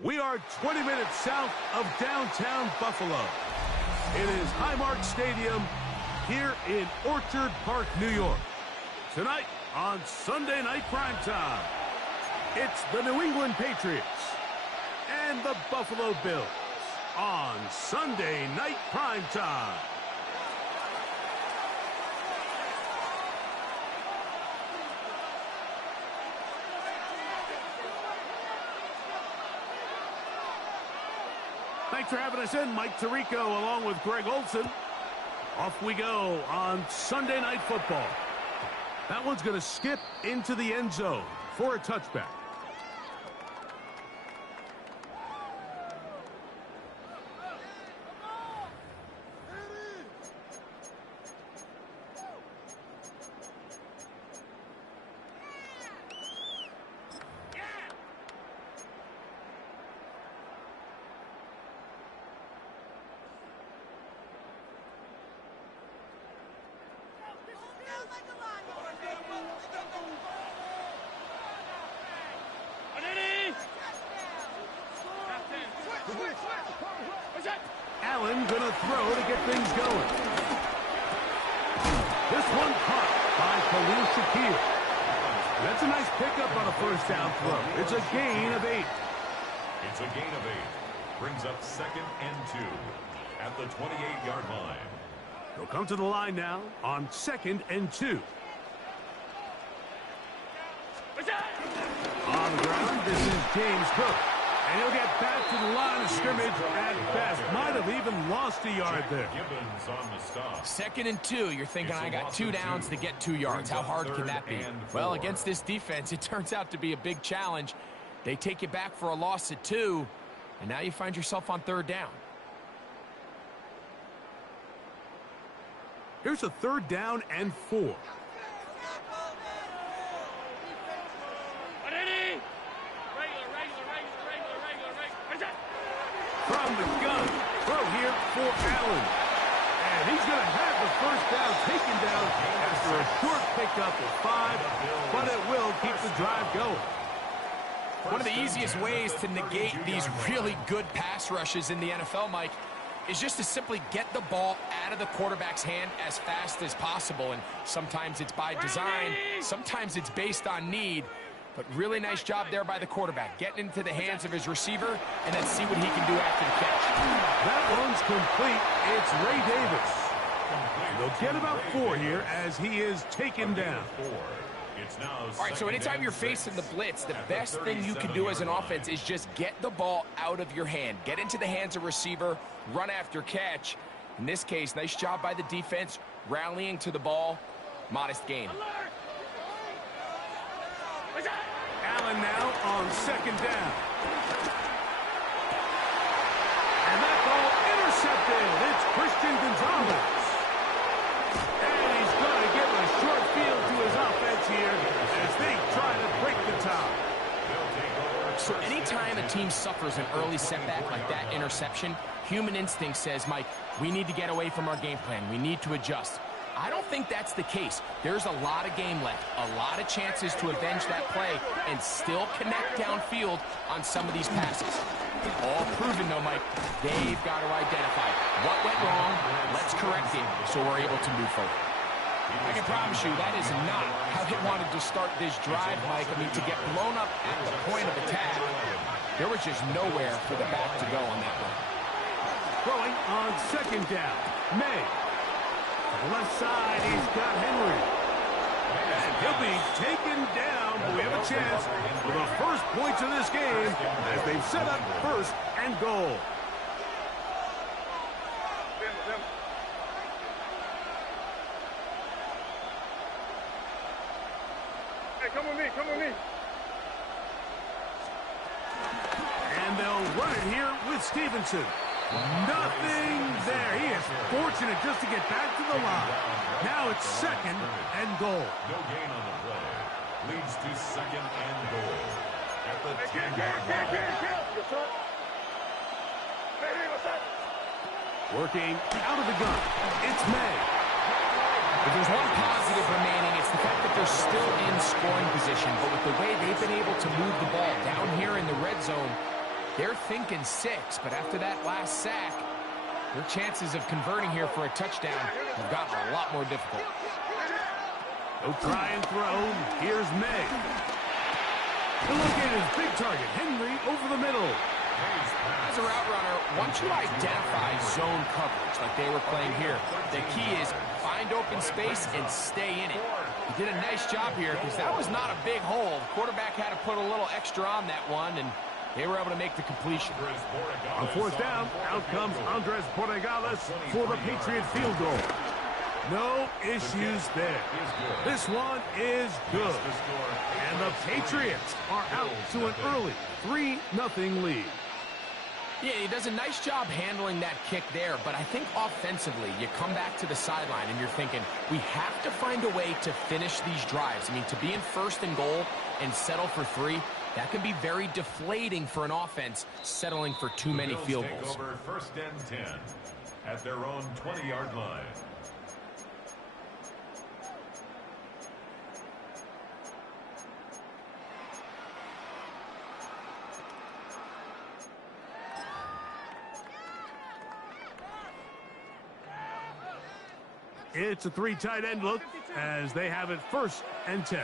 We are 20 minutes south of downtown Buffalo. It is Highmark Stadium here in Orchard Park, New York. Tonight on Sunday Night Primetime, it's the New England Patriots and the Buffalo Bills on Sunday Night Primetime. Thanks for having us in, Mike Tirico, along with Greg Olson. Off we go on Sunday Night Football. That one's going to skip into the end zone for a touchback. Allen gonna throw to get things going. This one caught by Khalil Shakir. That's a nice pickup on a first down throw. It's a gain of 8. It's a gain of 8. Brings up 2nd and 2 at the 28-yard line. They'll come to the line now on 2nd and 2. On the ground, this is James Cook. And he'll get back to the line of scrimmage at best. Might have even lost a yard there. Gibbons on the stop. 2nd and 2. You're thinking, I got 2 downs to get 2 yards. How hard can that be? Well, against this defense, it turns out to be a big challenge. They take you back for a loss at 2, and now you find yourself on 3rd down. Here's a 3rd down and 4. From the gun, throw here for Allen. And he's going to have the first down taken down after a short pickup of 5, but it will keep the drive going. One of the easiest ways to negate these really good pass rushes in the NFL, Mike, is just to simply get the ball out of the quarterback's hand as fast as possible. And sometimes it's by design, sometimes it's based on need. But really nice job there by the quarterback, getting into the hands of his receiver, and then see what he can do after the catch. That one's complete. It's Ray Davis. They'll get about 4 here as he is taken down. All right, so anytime you're facing the blitz, the best thing you can do as an offense is just get the ball out of your hand. Get into the hands of receiver, run after catch. In this case, nice job by the defense, rallying to the ball. Modest gain. Allen now on 2nd down. And that ball intercepted. It's Christian Gonzalez. And he's going to give a short field to his offense here as they try to break the tie. So anytime a team suffers an early setback like that interception, human instinct says, Mike, we need to get away from our game plan. We need to adjust. I don't think that's the case. There's a lot of game left, a lot of chances to avenge that play and still connect downfield on some of these passes. All proven, though, Mike, they've got to identify what went wrong, let's correct it so we're able to move forward. I can promise you that is not how he wanted to start this drive, Mike. I mean, to get blown up at the point of attack, there was just nowhere for the back to go on that one. Throwing on 2nd down, May. Left side, he's got Henry. And he'll be taken down, but we have a chance for the first points of this game as they've set up 1st and goal. Hey, come with me, come with me. And they'll run it here with Stevenson. Nothing there. He is fortunate just to get back to the line. Now it's 2nd and goal. No gain on the play. Leads to 2nd and goal at the 10-yard line. Working out of the gun. It's May. If there's one positive remaining, it's the fact that they're still in scoring position. But with the way they've been able to move the ball down here in the red zone, They're thinking 6, but after that last sack, their chances of converting here for a touchdown have gotten a lot more difficult. They'll try and throw. Here's May. The look at his big target, Henry, over the middle. As a route runner, once you identify zone coverage like they were playing here, the key is find open space and stay in it. He did a nice job here because that was not a big hole. The quarterback had to put a little extra on that one, and they were able to make the completion. On fourth down, out comes Andres Borregales for the Patriot field goal. No issues there. This one is good. And the Patriots are out to an early 3-0 lead. Yeah, he does a nice job handling that kick there, but I think offensively, you come back to the sideline and you're thinking, we have to find a way to finish these drives. I mean, to be in 1st and goal and settle for 3, that can be very deflating for an offense settling for too many field goals. Over 1st and 10 at their own 20-yard line. It's a 3 tight end look as they have it 1st and 10.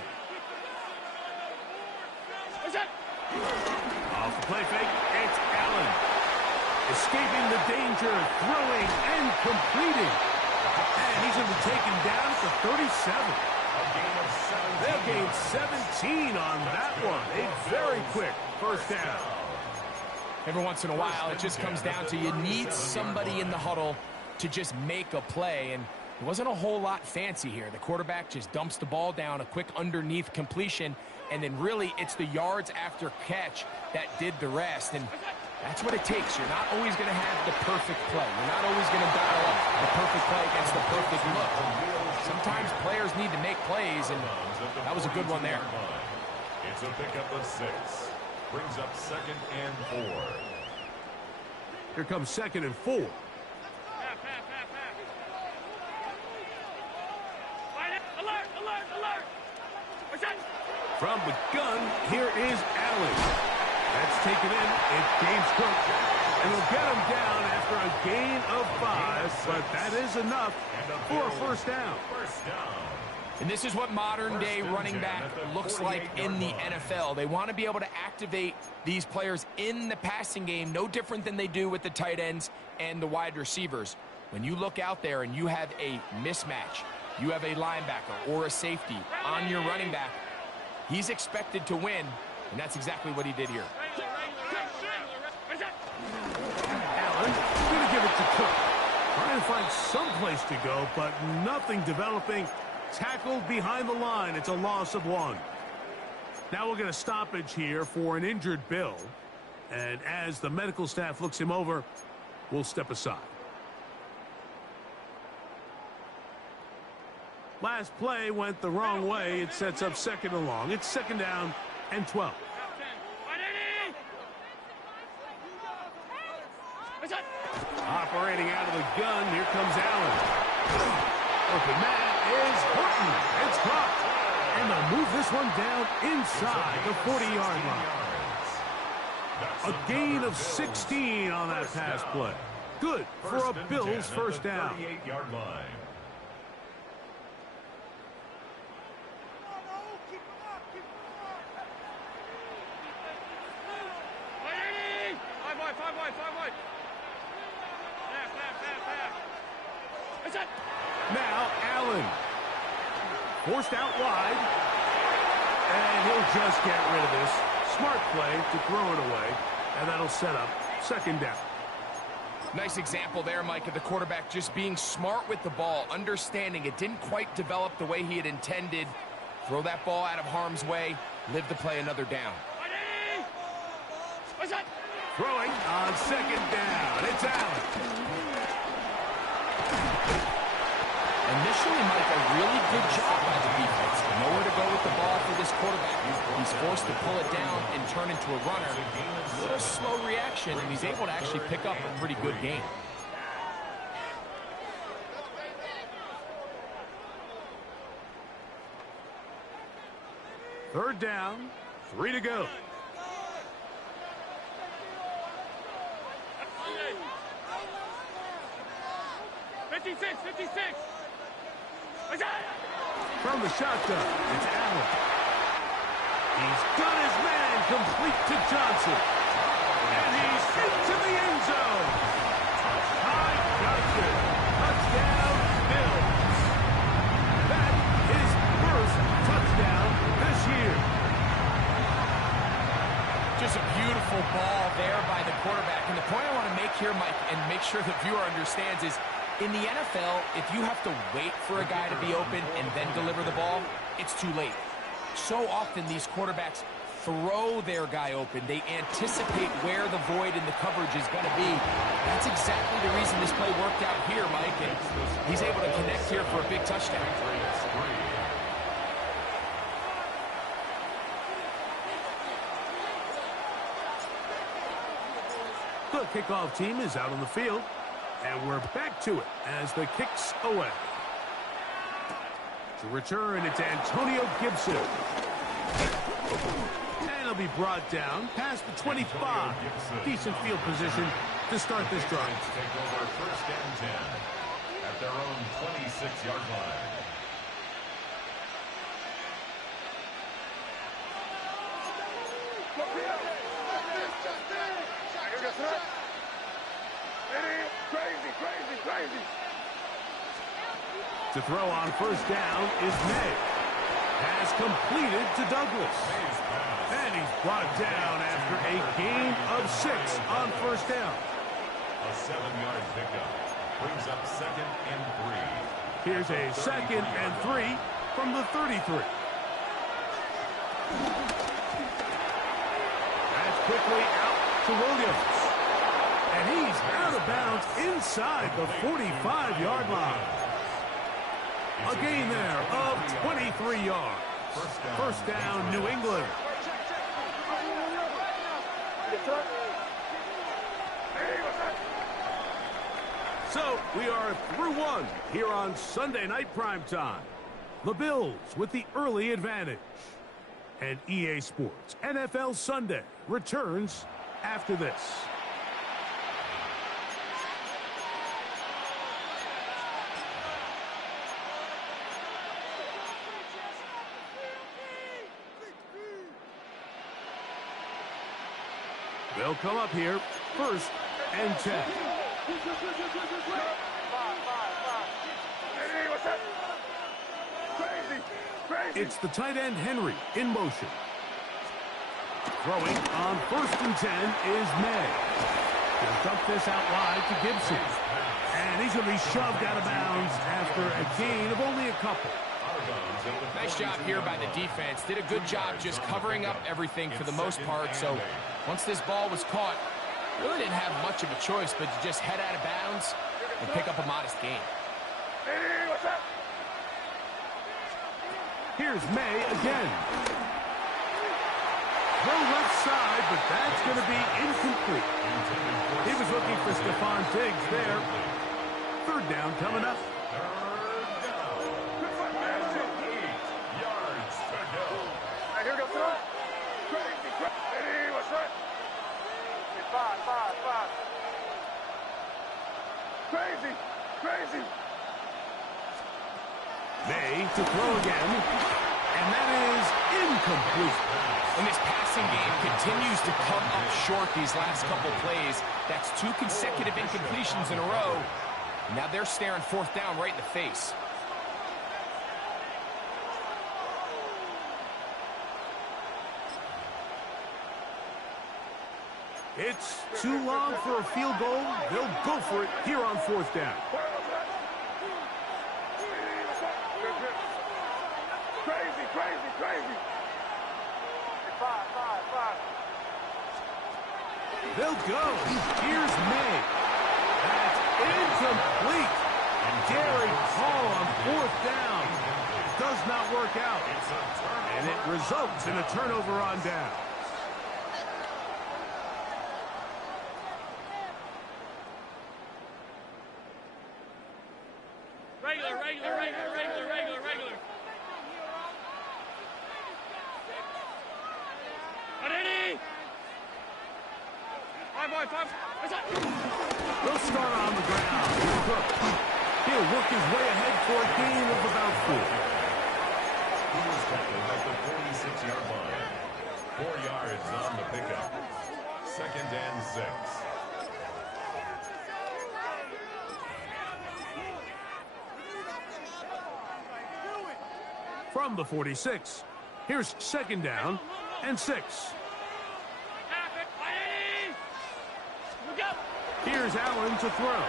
Off the play fake, it's Allen. Escaping the danger, throwing and completing. And he's going to be taken down at the 37. They'll gain 17 on that one. A very quick 1st down. Every once in a while, it just comes down to you need somebody in the huddle to just make a play, and it wasn't a whole lot fancy here. The quarterback just dumps the ball down, a quick underneath completion, and then really it's the yards after catch that did the rest, and that's what it takes. You're not always going to have the perfect play. You're not always going to dial up the perfect play against the perfect look. Sometimes players need to make plays, and that was a good one there. It's a pickup of 6. Brings up 2nd and 4. Here comes 2nd and 4. From the gun, here is Allen. That's taken in. It's James Cook. And he'll get him down after a gain of 5, but that is enough for a 1st down. And this is what modern-day running back looks like in the NFL. They want to be able to activate these players in the passing game, no different than they do with the tight ends and the wide receivers. When you look out there and you have a mismatch, you have a linebacker or a safety on your running back, he's expected to win, and that's exactly what he did here. Allen, going to give it to Cook. Trying to find some place to go, but nothing developing. Tackled behind the line. It's a loss of 1. Now we'll get a stoppage here for an injured Bill. And as the medical staff looks him over, we'll step aside. Last play went the wrong way. It sets up 2nd and long. It's 2nd down and 12. Operating out of the gun, here comes Allen. Open man is Horton. It's caught. And they'll move this one down inside the 40-yard line. A gain of 16 on that pass play. Good for a Bills 1st down. 38-yard line. Now Allen. Forced out wide. And he'll just get rid of this. Smart play to throw it away. And that'll set up 2nd down. Nice example there, Mike, of the quarterback just being smart with the ball, understanding it didn't quite develop the way he had intended. Throw that ball out of harm's way, live to play another down. Throwing on 2nd down. It's Allen. Initially, Mike, a really good job by the defense. Nowhere to go with the ball for this quarterback. He's forced to pull it down and turn into a runner. A little slow reaction, and he's able to actually pick up a pretty good game. Third down, 3 to go. 56, 56. From the shotgun, it's Allen. He's got his man complete to Johnson. And he's into the end zone. Ty Johnson. Touchdown, Bills. That is first touchdown this year. Just a beautiful ball there by the quarterback. And the point I want to make here, Mike, and make sure the viewer understands is, in the NFL, if you have to wait for a guy to be open and then deliver the ball, it's too late. So often these quarterbacks throw their guy open. They anticipate where the void in the coverage is going to be. That's exactly the reason this play worked out here, Mike, and he's able to connect here for a big touchdown. The kickoff team is out on the field, and we're back to it as the kick's away. To return, it's Antonio Gibson. And he'll be brought down past the 25. Decent field position to start this drive. Take over first and 10 at their own 26-yard line. Crazy. To throw on first down is May. Pass completed to Douglas. And he's brought down after a gain of 6 on first down. A 7-yard pickup brings up second and 3. Here's a second and 3 from the 33. That's quickly out to Williams. And he's out of bounds inside the 45-yard line. A gain there of 23 yards. First down, New England. So we are through one here on Sunday Night Primetime. The Bills with the early advantage. And EA Sports NFL Sunday returns after this. They'll come up here, first and 10. It's the tight end Henry in motion. Throwing on first and 10 is May. He'll dump this out wide to Gibson. And he's going to be shoved out of bounds after a gain of only a couple. Nice job here by the defense. Did a good job just covering up everything for the most part. So once this ball was caught, really didn't have much of a choice but to just head out of bounds and pick up a modest gain. Here's May again. Throw left side, but that's going to be incomplete. He was looking for Stephon Diggs there. Third down coming up. Crazy. May to throw again, and that is incomplete. And this passing game continues to come up short these last couple plays. That's 2 consecutive incompletions in a row. Now they're staring fourth down right in the face. It's too long for a field goal. They'll go for it here on fourth down. Crazy. Five. They'll go. Here's May. That's incomplete. Gary Hall on fourth down. Does not work out. And it results in a turnover on down. Regular. Five. They'll start on the ground. Cook. He'll to work his way ahead for a gain of about 4. He was tackled at the 46-yard line. 4 yards on the pickup. 2nd and 6. From the 46, here's 2nd down and 6. Here's Allen to throw.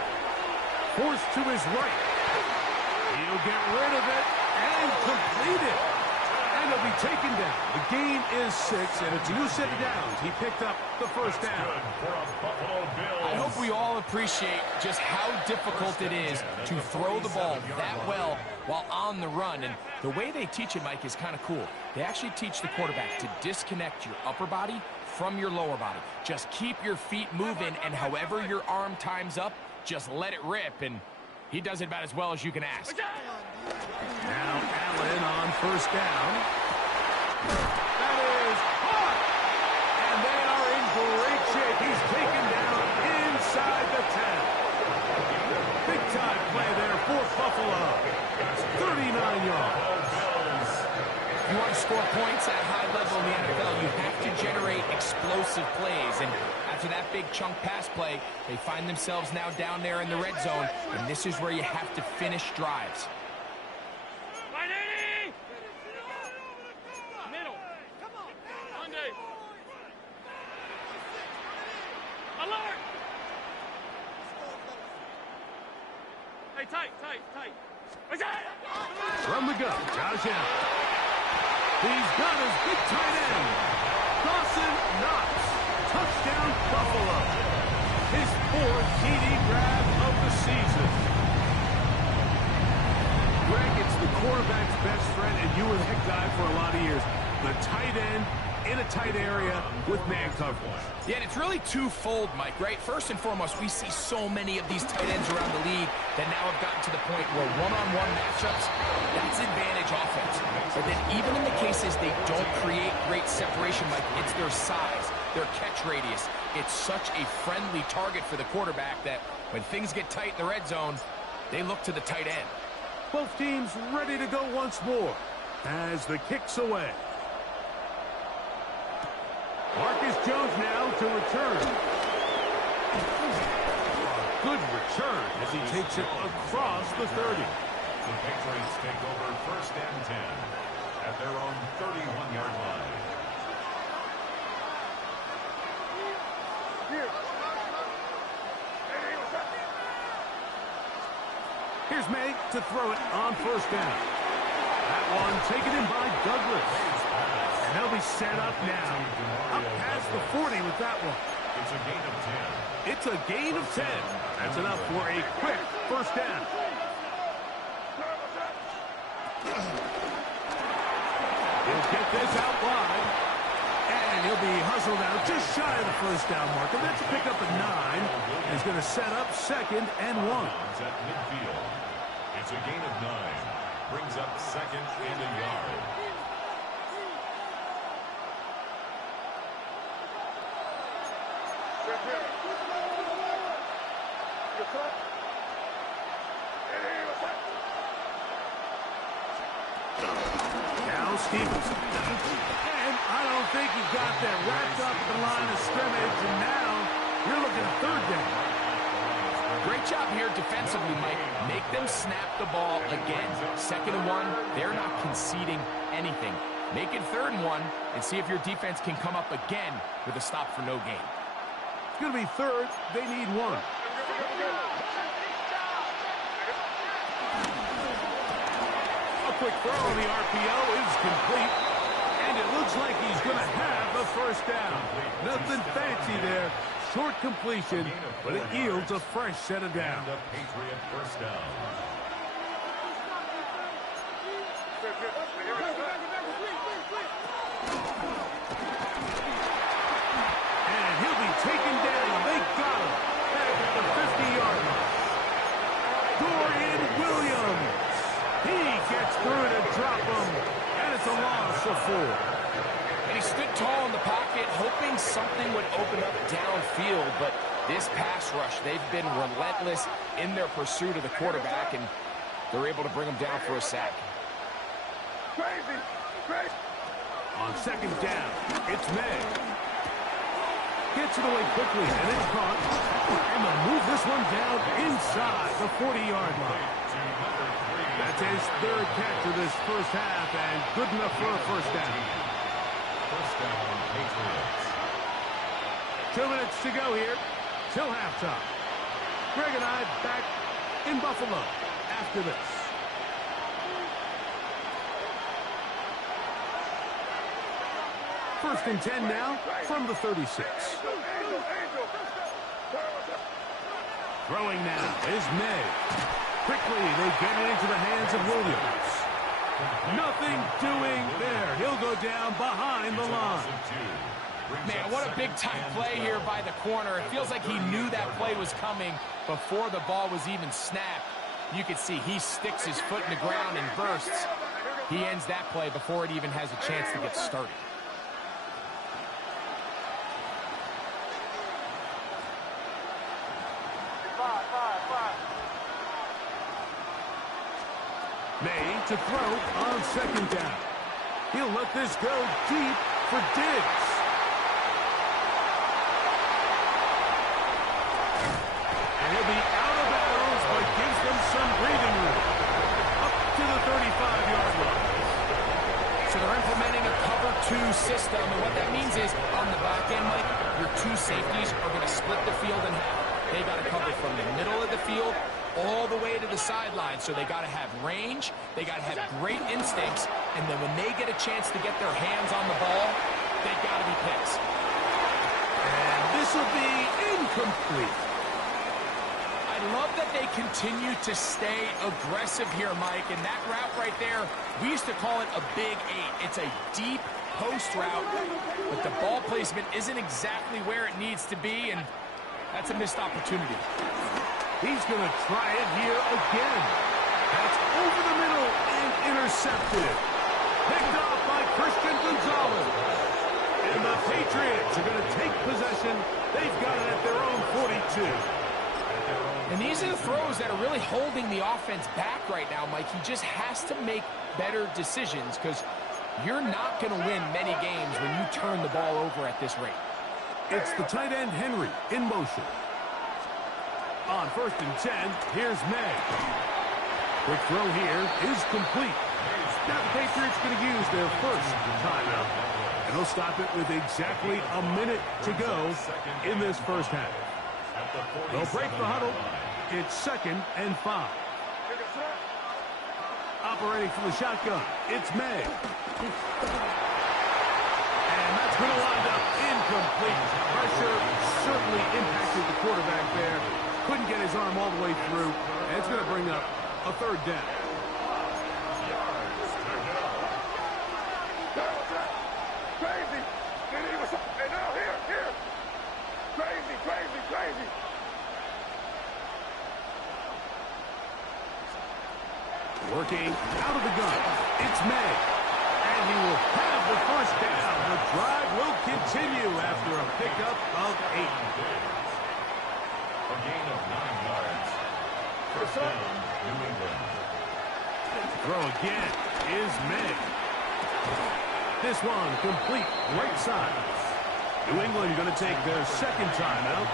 Forced to his right. He'll get rid of it and complete it. And he'll be taken down. The gain is 6, and it's a new set of downs. He picked up the 1st down. I hope we all appreciate just how difficult it is to throw the ball that well while on the run. And the way they teach it, Mike, is kind of cool. They actually teach the quarterback to disconnect your upper body from your lower body. Just keep your feet moving, and however your arm times up, just let it rip, and he does it about as well as you can ask. Now Allen on 1st down. That is hot! And they are in great shape. He's taken down inside the 10. Big-time play there for Buffalo. 39 yards. If you want to score points at a high level in the NFL, you have to generate explosive plays. And after that big chunk pass play, they find themselves now down there in the red zone. And this is where you have to finish drives. Middle. Come on. Monday. Alert. Hey, tight. From the gun, Josh Allen. He's got his big tight end. Dawson Knox. Touchdown, Buffalo. His 4th TD grab of the season. Greg, it's the quarterback's best friend, and you were that guy for a lot of years. The tight end in a tight area with man coverage. Yeah, and it's really twofold, Mike, right? First and foremost, we see so many of these tight ends around the league that now have gotten to the point where one-on-one matchups, that's advantage offense. But then even in the cases they don't create great separation, Mike, it's their size, their catch radius. It's such a friendly target for the quarterback that when things get tight in the red zone, they look to the tight end. Both teams ready to go once more as the kick's away. Marcus Jones now to return. A good return as he takes it across the 30. The Patriots take over 1st and 10 at their own 31-yard line. Here's May to throw it on 1st down. That one taken in by Douglas. And they'll be set up now. Up past the 40 with that one. It's a gain of 10. It's a gain of 10. That's enough for a quick 1st down. He'll get this out wide. And he'll be hustled out just shy of the 1st down marker. That's a pickup of 9. He's going to set up 2nd and 1. At midfield. It's a gain of 9. Brings up 2nd and a yard. Now Stevenson. And I don't think he got that wrapped up at the line of scrimmage. And now you're looking at 3rd down. Great job here defensively, Mike. Make them snap the ball again. 2nd and 1, they're not conceding anything. Make it 3rd and 1 and see if your defense can come up again with a stop for no gain. It's going to be 3rd. They need 1. A quick throw on the RPO is complete. And it looks like he's going to have a 1st down. Nothing fancy there. Short completion, but it yields a fresh set of downs. And a Patriot 1st down. And he'll be taken down. They got him back at the 50-yard line. Dorian Williams. He gets through to drop him, and it's a loss of 4. And he stood tall in the pocket, hoping something would open up downfield, but This pass rush, they've been relentless in their pursuit of the quarterback, and they're able to bring him down for a sack. On second down, it's May. Gets it away quickly, and it's caught. And they'll move this one down inside the 40-yard line. That's his third catch of this first half, and good enough for a first down. First down, Patriots. 2 minutes to go here till halftime. Greg and I back in Buffalo after this. First and 10 now from the 36. Throwing now is May. Quickly, they get it into the hands of Williams. Nothing doing there. He'll go down behind the line. Man, what a big-time play here by the corner. It feels like he knew that play was coming before the ball was even snapped. You can see he sticks his foot in the ground and bursts. He ends that play before it even has a chance to get started. May to throw on second down. He'll let this go deep for Diggs. And he'll be out of bounds, but gives them some breathing room. Up to the 35-yard line. So they're implementing a cover 2 system, and what that means is on the back end, Mike, your 2 safeties are going to split the field in half. They got to cover from the middle of the field all the way to the sideline. So they got to have range, they got to have great instincts, and then when they get a chance to get their hands on the ball, they got to be picks. And this will be incomplete. I love that they continue to stay aggressive here, Mike, and that route right there, we used to call it a big 8. It's a deep post route, but the ball placement isn't exactly where it needs to be, and that's a missed opportunity. He's going to try it here again. That's over the middle and intercepted. Picked off by Christian Gonzalez. And the Patriots are going to take possession. They've got it at their own 42. And these are the throws that are really holding the offense back right now, Mike. He just has to make better decisions because you're not going to win many games when you turn the ball over at this rate. It's the tight end Henry in motion. On first and 10, here's May. Quick throw here is complete. Now the Patriots going to use their first timeout. And they'll stop it with exactly a minute to go in this first half. They'll break the huddle. It's 2nd and 5. Operating from the shotgun, it's May. And that's going to wind up incomplete. Pressure certainly impacted the quarterback there. Couldn't get his arm all the way through. And it's going to bring up a 3rd down. Crazy. And now here. Crazy. Working out of the gun. It's May. And he will have the first down. The drive will continue after a pickup of 8. A gain of 9 yards. First down, New England. Throw again is May. This one complete right side. New England going to take their 2nd timeout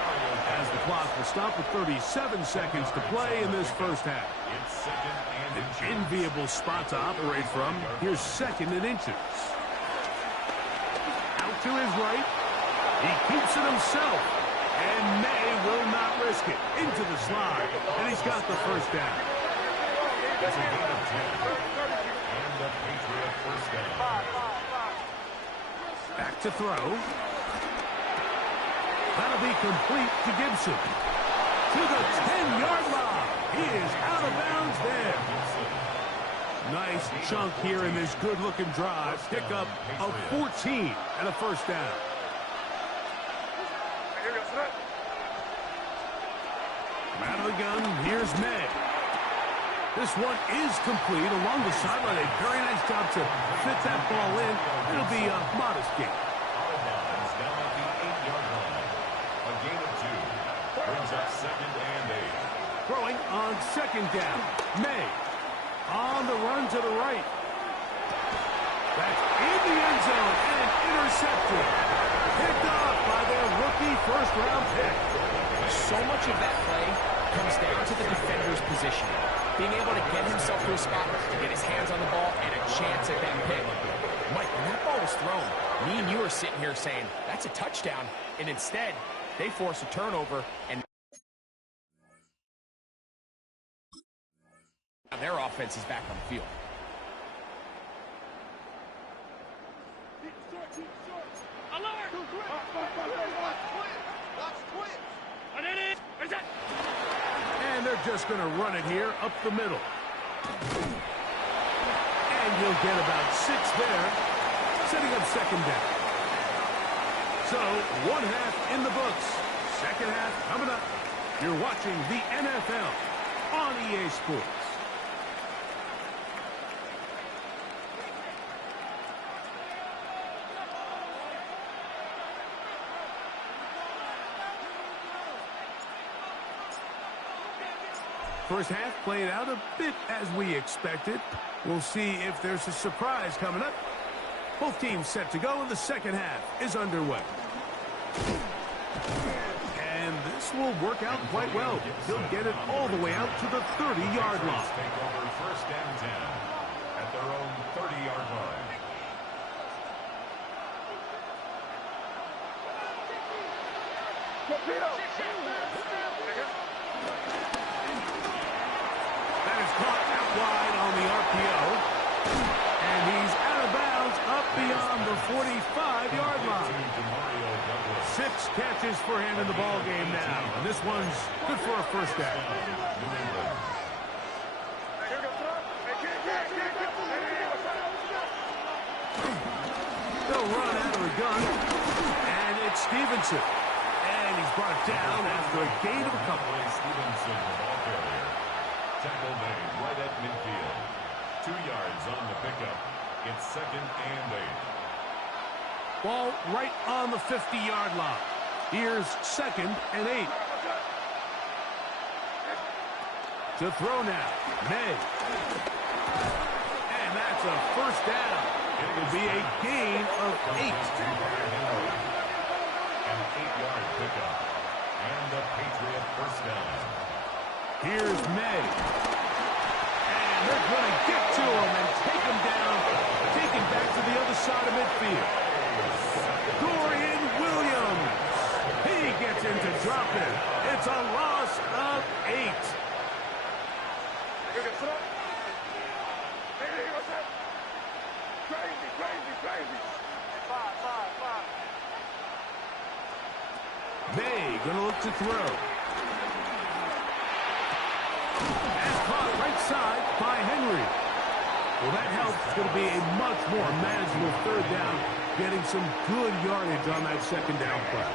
as the clock will stop with 37 seconds to play in this first half. It's 2nd and An enviable spot to operate from. Here's 2nd and inches. Out to his right. He keeps it himself. And May will not risk it. Into the slide. And he's got the first down. That's a gain of 10. And the Patriot first down. Back to throw. That'll be complete to Gibson. To the 10-yard line. He is out of bounds there. Nice chunk here in this good-looking drive. Pickup of 14 and a first down. From out of the gun, here's May. This one is complete along the sideline. A very nice job to fit that ball in. It'll be a modest gain. Down at the 8-yard line. A gain of 2. second down. May on the run to the right. That's in the end zone and intercepted. Picked off by their rookie first-round pick. So much of that play comes down to the defender's position. Being able to get himself to a spot, to get his hands on the ball, and a chance at that pick. Mike, when that ball was thrown, me and you are sitting here saying, that's a touchdown. And instead, they force a turnover, and their offense is back on the field. And they're just going to run it here up the middle. And you'll get about 6 there, setting up second down. So, one half in the books. Second half coming up. You're watching the NFL on EA Sports. First half played out a bit as we expected. We'll see if there's a surprise coming up. Both teams set to go, and the second half is underway. And this will work out quite well. He'll get it all the way out to the 30-yard line. Take over first and 10 at their own 30-yard line. That is caught out wide on the RPO. And he's out of bounds up beyond the 45-yard line. 6 catches for him in the ball game now. And this one's good for a first down. They'll run out of the gun. And it's Stevenson. And he's brought down after a gain of a couple. Stevenson, the ball carrier. Tackle made right at midfield. 2 yards on the pickup. It's second and 8. Ball right on the 50-yard line. Here's second and 8. To throw now. May. And that's a first down. It will be a gain of 8. An 8-yard pickup. And the Patriot first down. Here's May. And they're going to get to him and take him down. Taken back to the other side of midfield. Dorian Williams. He gets in to drop it. It's a loss of 8. May going to look to throw. And caught right side by Henry. Well, that helps. It's going to be a much more manageable third down, getting some good yardage on that second down play.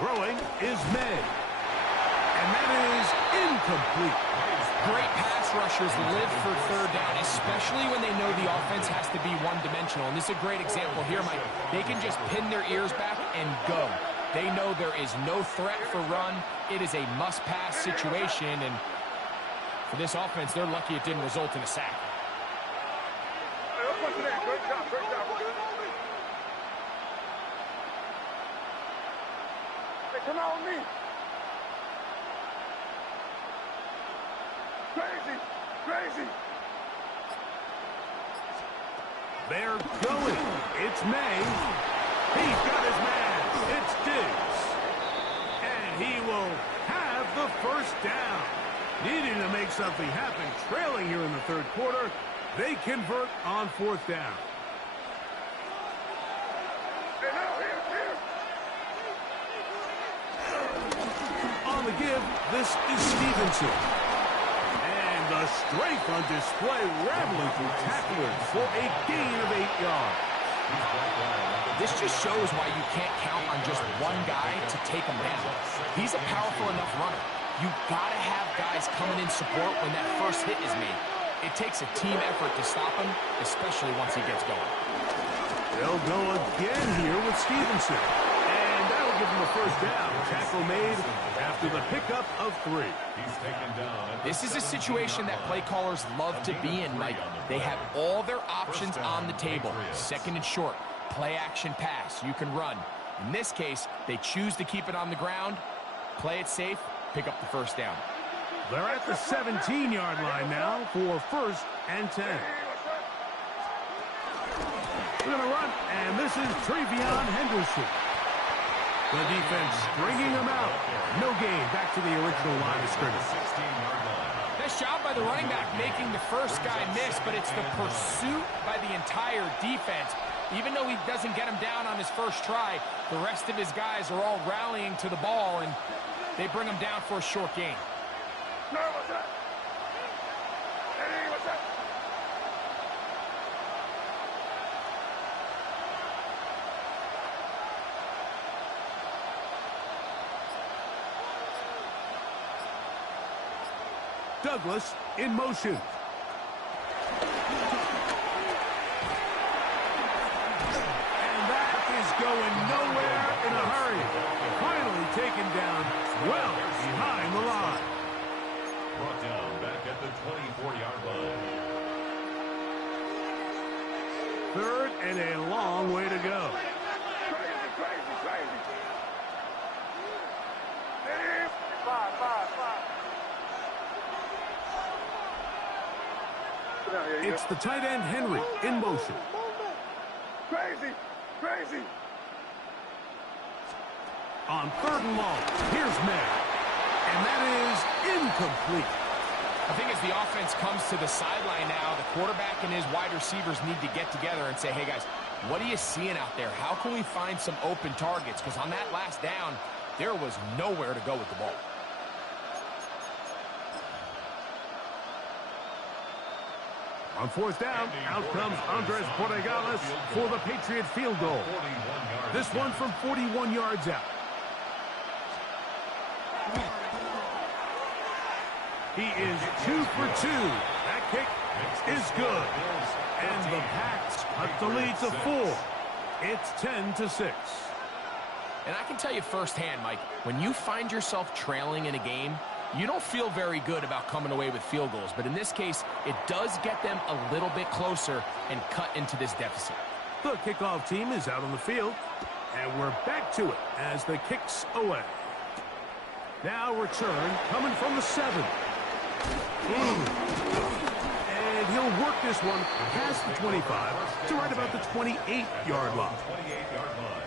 Throwing is May. And that is incomplete. Great pass rushers live for third down, especially when they know the offense has to be one-dimensional. And this is a great example here, Mike. They can just pin their ears back and go. They know there is no threat for run. It is a must-pass situation, and for this offense, they're lucky it didn't result in a sack. Great job, great job. We're good. Hey, come out with me. Crazy, crazy. They're going. It's May. He's got his man. It's Diggs. And he will have the first down. Needing to make something happen, trailing here in the third quarter. They convert on fourth down. Hey, now, here. On the give, this is Stevenson. And the strength on display, rattling through tacklers for a gain of 8 yards. This just shows why you can't count on just one guy to take him down. He's a powerful enough runner. You've got to have guys coming in support when that first hit is made. It takes a team effort to stop him, especially once he gets going. They'll go again here with Stevenson. And that'll give him a first down. Tackle made after the pickup of 3. He's taken down. This is a situation that play callers love to be in, Mike. They have all their options on the table. Second and short, play action pass. You can run. In this case, they choose to keep it on the ground, play it safe, pick up the first down. They're at the 17-yard line now for first and 10. We're going to run, and this is Travion Henderson. The defense stringing him out. No gain. Back to the original line of scrimmage. 16-yard line. Nice job by the running back making the first guy miss, but it's the pursuit by the entire defense. Even though he doesn't get him down on his first try, the rest of his guys are all rallying to the ball, and they bring him down for a short gain. No, what's that? Hey, what's that? Douglas in motion. And that is going nowhere in a hurry. Finally taken down well behind the line. Brought down back at the 24-yard line. Third and a long way to go. Crazy, crazy, crazy. Hey, 5, 5, 5. Sit down here, you It's the tight end Henry in motion. Crazy, crazy. On third and long, here's Madden. And that is incomplete. I think as the offense comes to the sideline now, the quarterback and his wide receivers need to get together and say, hey, guys, what are you seeing out there? How can we find some open targets? Because on that last down, there was nowhere to go with the ball. On fourth down, out comes Andres Borregales for the Patriot field goal. 41 yards. This one from 41 yards out. He is 2 for 2. That kick is good. And the Pats cut the lead to 4. It's 10-6. And I can tell you firsthand, Mike, when you find yourself trailing in a game, you don't feel very good about coming away with field goals. But in this case, it does get them a little bit closer and cut into this deficit. The kickoff team is out on the field, and we're back to it as the kick's away. Now return coming from the 7. And he'll work this one past the 25 to right about the 28-yard line. 28-yard line.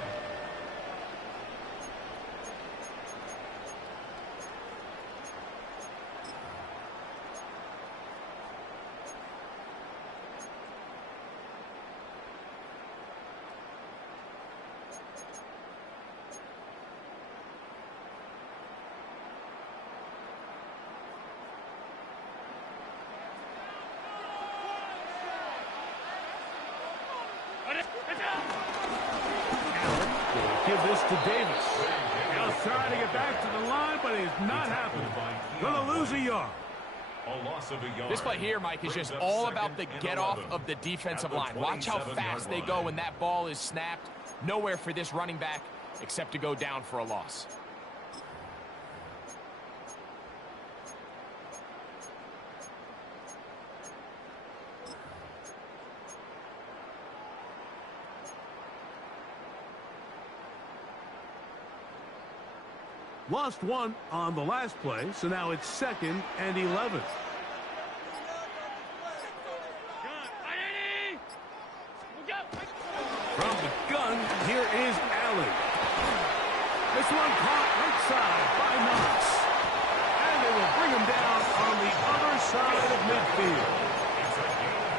Give this to Davis. Now trying to get back to the line, but it's not happening. Gonna lose a yard. A loss of a yard. This play here, Mike, is just all about the get-off of the defensive line. Watch how fast they go when that ball is snapped. Nowhere for this running back except to go down for a loss. Lost one on the last play, so now it's 2nd and 11. From the gun, here is Allen. This one caught right side by Knox. And they will bring him down on the other side of midfield.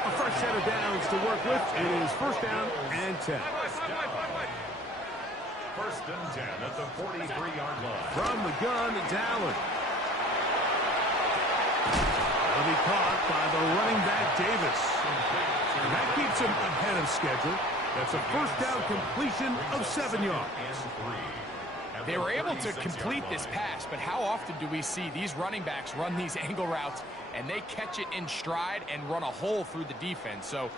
A fresh set of downs to work with. It is first down and 10. First and 10 at the 43-yard line. From the gun, it's Allen. That'll be caught by the running back, Davis. And that keeps him ahead of schedule. That's a first down completion of 7 yards. They were able to complete this pass, but how often do we see these running backs run these angle routes and they catch it in stride and run a hole through the defense? So,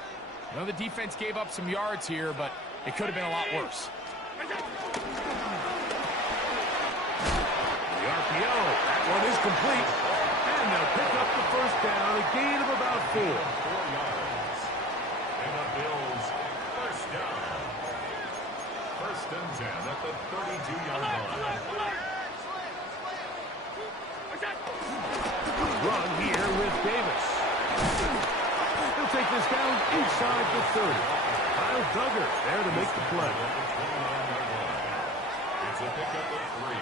I know the defense gave up some yards here, but it could have been a lot worse. complete. And they'll pick up the first down, a gain of about 4. 4 yards. And the Bills, first down. First and 10 at the 32-yard line. Run here with Davis. He'll take this down inside the 30. Kyle Duggar there to make the play. It's a pickup of 3.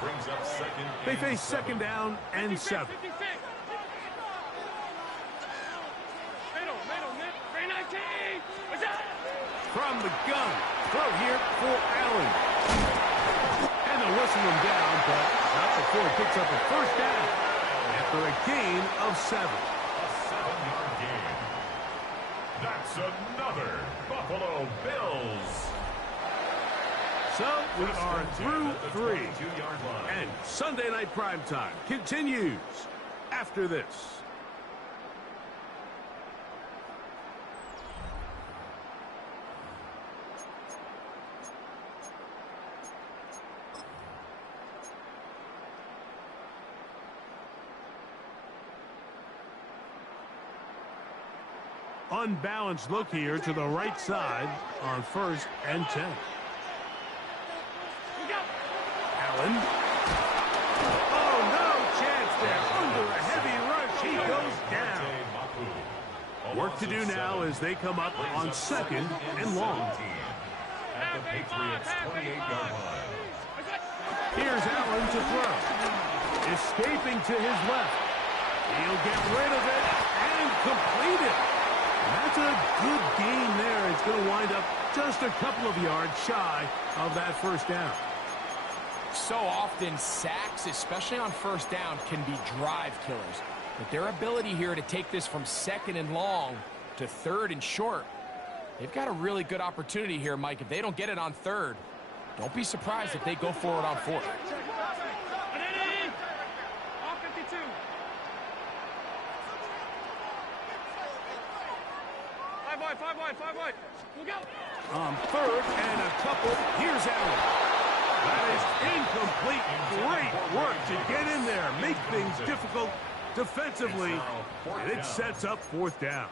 Brings up second. They face second down and 7. From the gun. Throw here for Allen. And they'll whistle him down, but not before he picks up a first down after a gain of 7. A 7-yard gain. That's another Buffalo Bills. So we are through 3. 22-yard line. And Sunday Night Primetime continues after this. Unbalanced look here to the right side on 1st and 10. Allen. Oh, no chance there. Under a heavy rush, he goes down. Work to do now as they come up on 2nd and long. At the Patriots' 28-yard line. Here's Allen to throw. Escaping to his left. He'll get rid of it and complete it. That's a good gain there. It's going to wind up just a couple of yards shy of that first down. So often, sacks, especially on first down, can be drive killers. But their ability here to take this from 2nd and long to 3rd and short, they've got a really good opportunity here, Mike. If they don't get it on 3rd, don't be surprised if they go for it on 4th. Five wide. We'll go. On 3rd and a couple, here's Allen. That is incomplete. Great work to get in there, make things difficult defensively, and it sets up 4th down.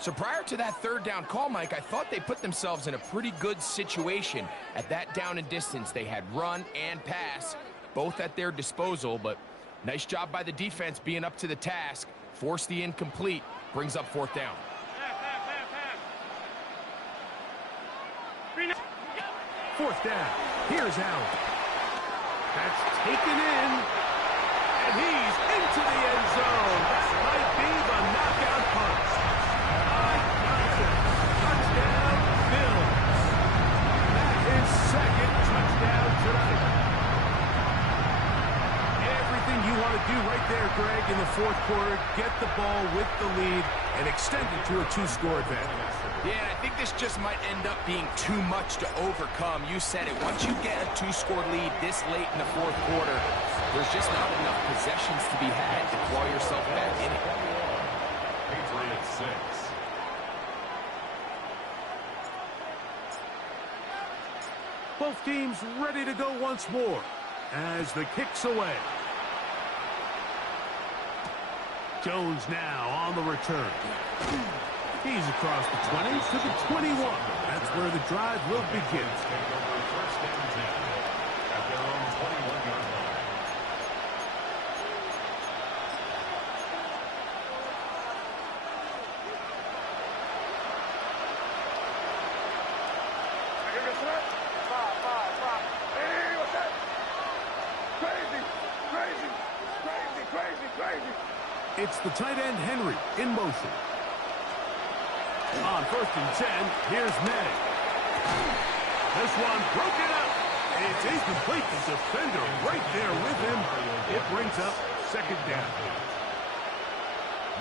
So prior to that 3rd down call, Mike, I thought they put themselves in a pretty good situation at that down and distance. They had run and pass, both at their disposal, but nice job by the defense being up to the task. Force the incomplete, brings up 4th down. 4th down. Here's Allen. That's taken in. And he's into the end zone. That might be the knockout punch. Touchdown, Bills. That is 2nd touchdown tonight. Everything you want to do right there, Greg, in the 4th quarter. Get the ball with the lead and extend it to a 2-score advantage. Yeah, I think this just might end up being too much to overcome. You said it. Once you get a 2-score lead this late in the 4th quarter, there's just not enough possessions to be had to claw yourself back in it. Patriots 6. Both teams ready to go once more as the kick's away. Jones now on the return. He's across the 20 to the 21. That's where the drive will begin. Take over 1st and 10 at their own 21-yard line. Hey, what's that? Crazy. It's the tight end Henry in motion. On 1st and 10, here's May. This one broken up. It's incomplete. The defender right there with him. It brings up 2nd down.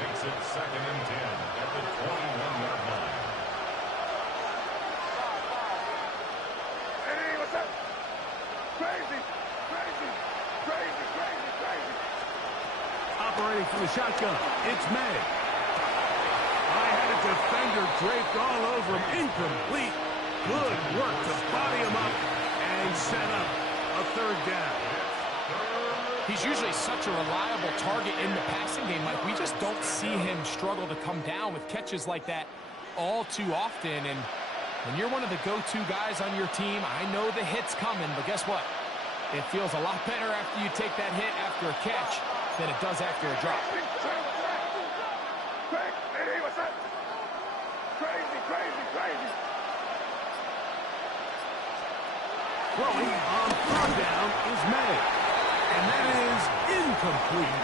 Makes it 2nd and 10 at the 21-yard line. Hey, what's that? Crazy. Operating from the shotgun, it's May. I had a defender draped all over him. Incomplete. Good work to body him up and set up a 3rd down. He's usually such a reliable target in the passing game, Mike. We just don't see him struggle to come down with catches like that all too often. And when you're one of the go-to guys on your team, I know the hit's coming, but guess what? It feels a lot better after you take that hit after a catch than it does after a drop. Crazy. Throwing on third down is May. And that is incomplete.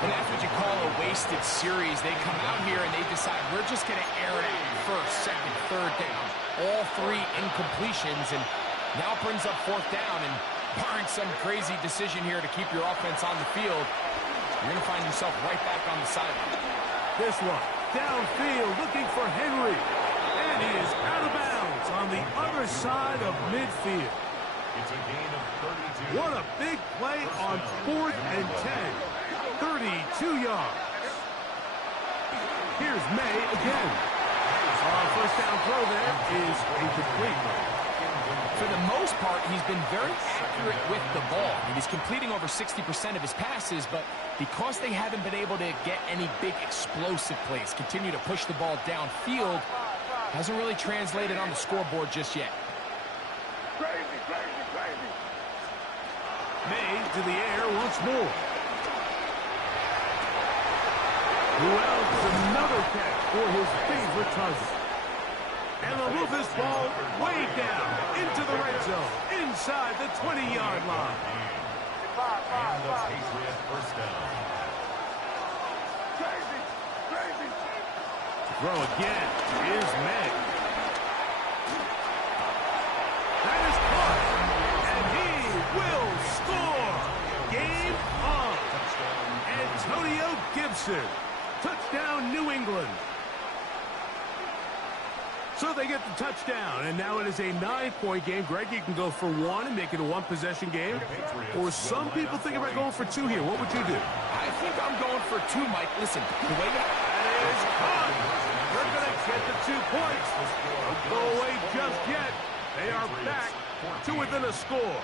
And that's what you call a wasted series. They come out here and they decide we're just going to air it out first, second, third down. All three incompletions, and now it brings up fourth down. And barring some crazy decision here to keep your offense on the field, you're going to find yourself right back on the sideline. This one, downfield, looking for Henry. And he is out of bounds on the other side of midfield. It's a gain of 32. What a big play on 4th and 10. 32 yards. Here's May again. First down throw there is incomplete. For the most part, he's been very accurate with the ball. He's completing over 60% of his passes, but because they haven't been able to get any big explosive plays, continue to push the ball downfield, hasn't really translated on the scoreboard just yet. Crazy. May to the air once more. Wells another catch for his favorite target. And they'll move this ball way down into the red zone, inside the 20-yard line. And the Patriot first down. Crazy. Throw again is May. That is caught, and he will score. Game on. Antonio Gibson. Touchdown, New England. So they get the touchdown, and now it is a 9-point game. Greg, you can go for one and make it a one-possession game. Or some people think about going for two here. What would you do? I think I'm going for two, Mike. Listen, the way that is caught. They're going to get the 2 points. Don't go away just yet. They are back to within a score.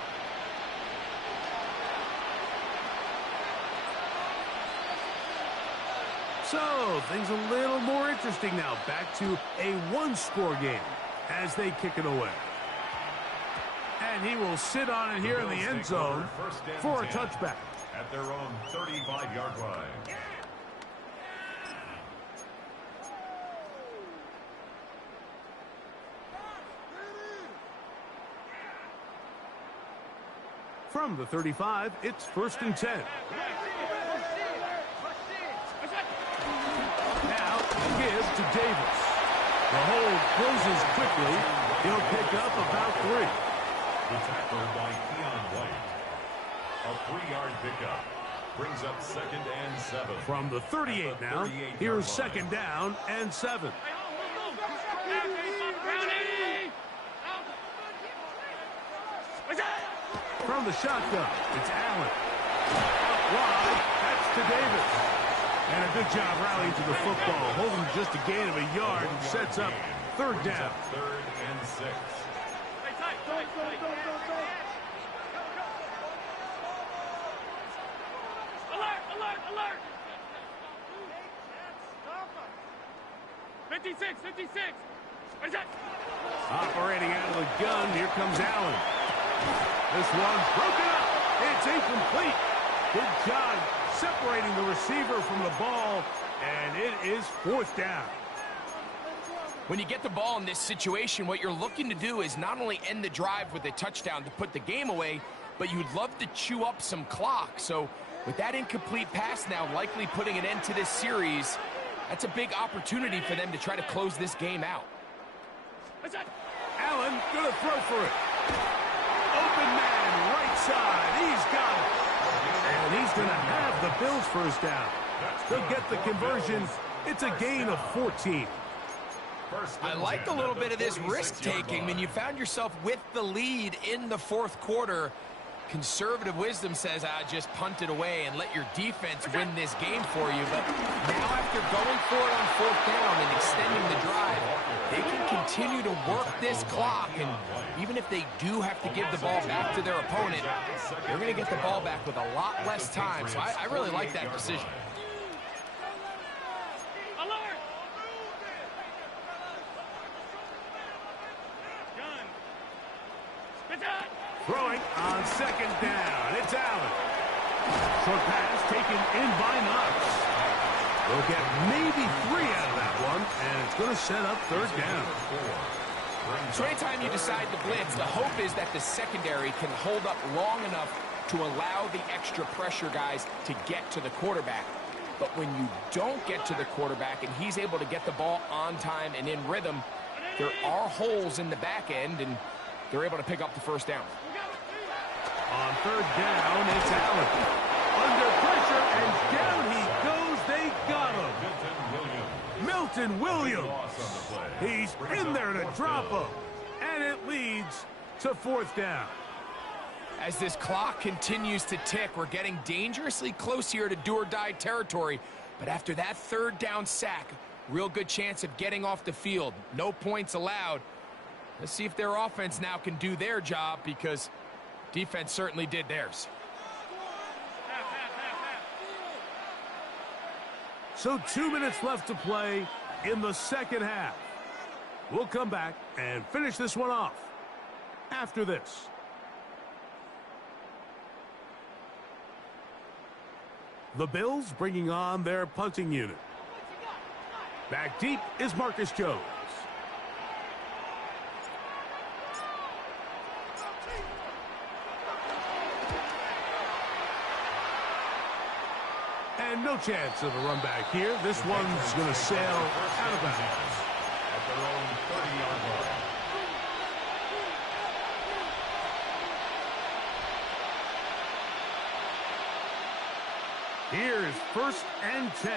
So, things a little more interesting now. Back to a one-score game as they kick it away. And he will sit on it here in the end zone for a touchback. At their own 35-yard line. From the 35, it's 1st and 10. Now, give to Davis. The hold closes quickly. He'll pick up about 3. The tackle by Keon White. A 3-yard pickup. Brings up 2nd and 7. From the 38 now, here's 2nd down and 7. From the shotgun, it's Allen. Out wide, that's to Davis. And a good job rallying to the football, holding just a gain of a yard and sets up 3rd down. 3rd and 6. Alert! 56! Operating out of the gun, here comes Allen. This one's broken up. It's incomplete. Good job separating the receiver from the ball, and it is 4th down. When you get the ball in this situation, what you're looking to do is not only end the drive with a touchdown to put the game away, but you'd love to chew up some clock. So with that incomplete pass now likely putting an end to this series, that's a big opportunity for them to try to close this game out. Allen gonna throw for it. Open man, right side. He's got it. And he's gonna have the Bills first down. They'll get the conversion. It's a gain of 14. I liked a little bit of this risk-taking when you found yourself with the lead in the 4th quarter. Conservative wisdom says, just punt it away and let your defense win this game for you. But now after going for it on 4th down and extending the drive, they can continue to work this clock. And even if they do have to give the ball back to their opponent, they're going to get the ball back with a lot less time. So I really like that decision. Throwing on 2nd down. It's Allen. Short pass taken in by Knox. They'll get maybe 3 out of that one, and it's going to set up 3rd down. So anytime you decide to blitz, the hope is that the secondary can hold up long enough to allow the extra pressure guys to get to the quarterback. But when you don't get to the quarterback and he's able to get the ball on time and in rhythm, there are holes in the back end, and they're able to pick up the 1st down. On 3rd down, it's Allen. Under pressure, and down he goes. They got him. Milton Williams. He's in there to drop him. And it leads to 4th down. As this clock continues to tick, we're getting dangerously close here to do-or-die territory. But after that 3rd down sack, real good chance of getting off the field. No points allowed. Let's see if their offense now can do their job, because defense certainly did theirs. So 2 minutes left to play in the 2nd half. We'll come back and finish this one off after this. The Bills bringing on their punting unit. Back deep is Marcus Jones. And no chance of a run back here. This one's going to sail out of bounds. At their own 30-yard line. Here's 1st and 10.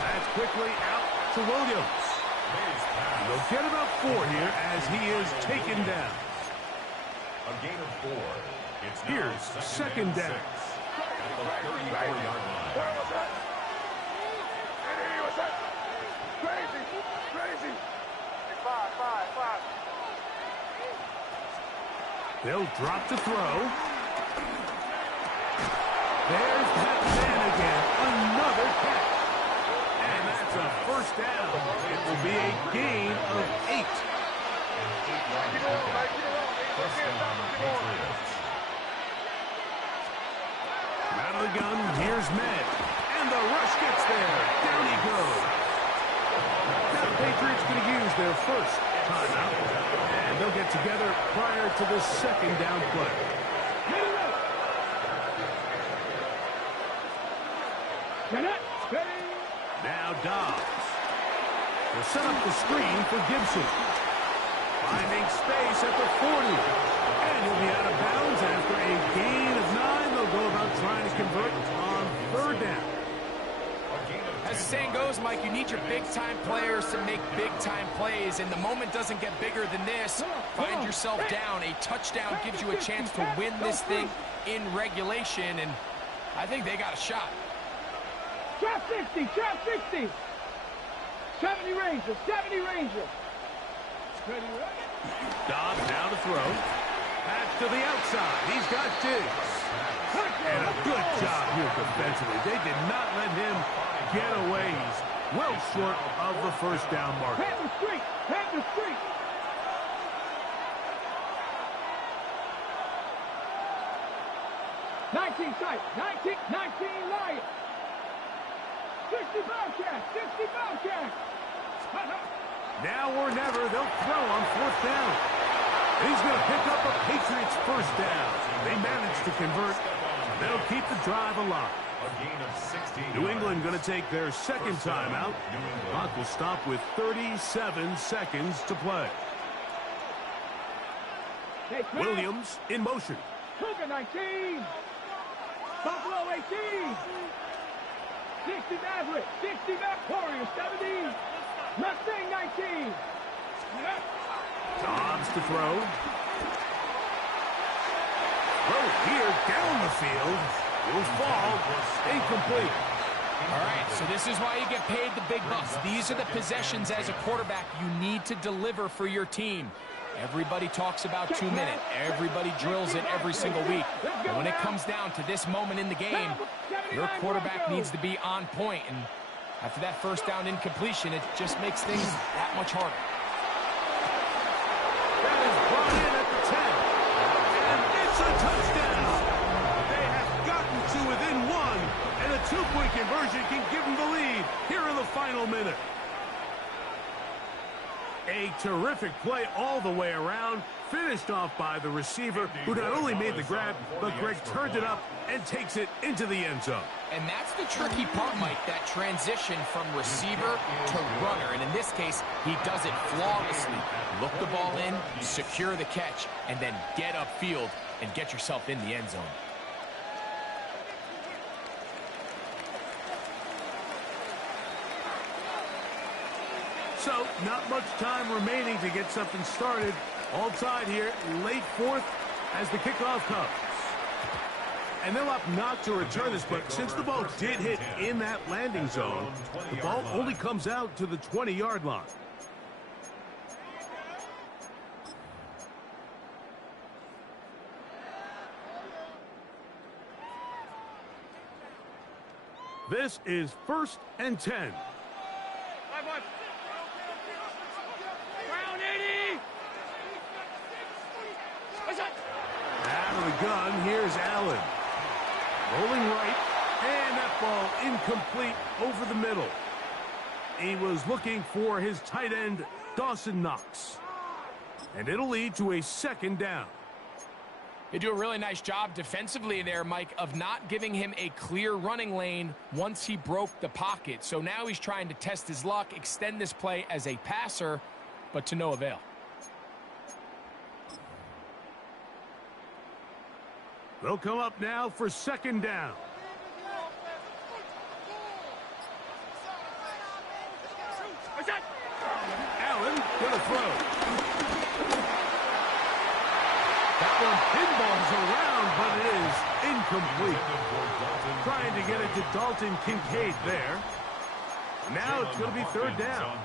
That's quickly out to Williams. They'll get about 4 here as he is taken down. A gain of 4. It's now Here's 2nd down. 6 at the 34-yard line. Crazy, crazy. 5. They'll drop to throw. There's that man again. Another catch. And that's a 1st down. It will be a gain of 8. Out of the gun, here's Med. And the rush gets there. Down he goes. Now the Patriots going to use their 1st timeout. And they'll get together prior to the 2nd down play. Now Dobbs. They'll set up the screen for Gibson. Finding space at the 40. And he'll be out of bounds after a gain of 9. They'll go about trying to convert on 3rd down. As the saying goes, Mike, you need your big-time players to make big-time plays, and the moment doesn't get bigger than this. Find yourself down. A touchdown gives you a chance to win this thing in regulation, and I think they got a shot. Trap 60, trap 60. 70 Ranger, 70 Ranger. Dobbs now to throw. Pass to the outside. He's got Diggs. And a good job here defensively. They did not let him get away. He's well short of the 1st down mark. Head the street, head the street. Nineteen tight, 19 Lions. 60 Bobcats, 60 Bobcats. Now or never, they'll throw on 4th down. He's going to pick up a Patriots 1st down. They managed to convert. They'll keep the drive alive. A gain of 16. New England going to take their 2nd timeout. Clock will stop with 37 seconds to play. Williams in motion. Cougar 19. Buffalo 18. 60 Maverick, 60 Maverick, Warriors 70. Mustang 19. to throw. Throw here down the field. Will fall. Incomplete. All right, so this is why you get paid the big bucks. These are the possessions as a quarterback you need to deliver for your team. Everybody talks about 2 minutes. Everybody drills it every single week. But when it comes down to this moment in the game, your quarterback needs to be on point. And after that first down incompletion, it just makes things that much harder. That is brought in at the 10. And it's a touchdown. They have gotten to within one. And a two-point conversion can give them the lead here in the final minute. A terrific play all the way around, finished off by the receiver, who not only made the grab, but Greg turned it up and takes it into the end zone. And that's the tricky part, Mike, that transition from receiver to runner. And in this case, he does it flawlessly. Look the ball in, secure the catch, and then get upfield and get yourself in the end zone. So, not much time remaining to get something started. All tied here, late fourth as the kickoff comes. And they'll opt not to return this, but since the ball did hit in that landing zone, the ball only comes out to the 20-yard line. This is 1st and 10. Out of the gun, here's Allen. Rolling right, and that ball incomplete over the middle. He was looking for his tight end, Dawson Knox. And it'll lead to a 2nd down. They do a really nice job defensively there, Mike, of not giving him a clear running lane once he broke the pocket. So now he's trying to test his luck, extend this play as a passer, but to no avail. They'll come up now for 2nd down. Allen gonna throw. That one pinballs around, but it is incomplete. Trying to get it to Dalton Kincaid there. Now it's going to be 3rd down.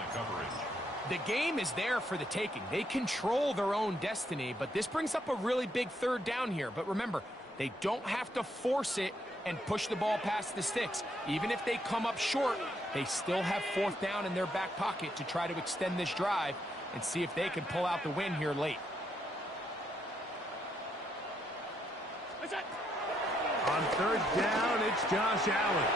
The game is there for the taking. They control their own destiny, but this brings up a really big 3rd down here. But remember, they don't have to force it and push the ball past the sticks. Even if they come up short, they still have 4th down in their back pocket to try to extend this drive and see if they can pull out the win here late. On 3rd down, it's Josh Allen.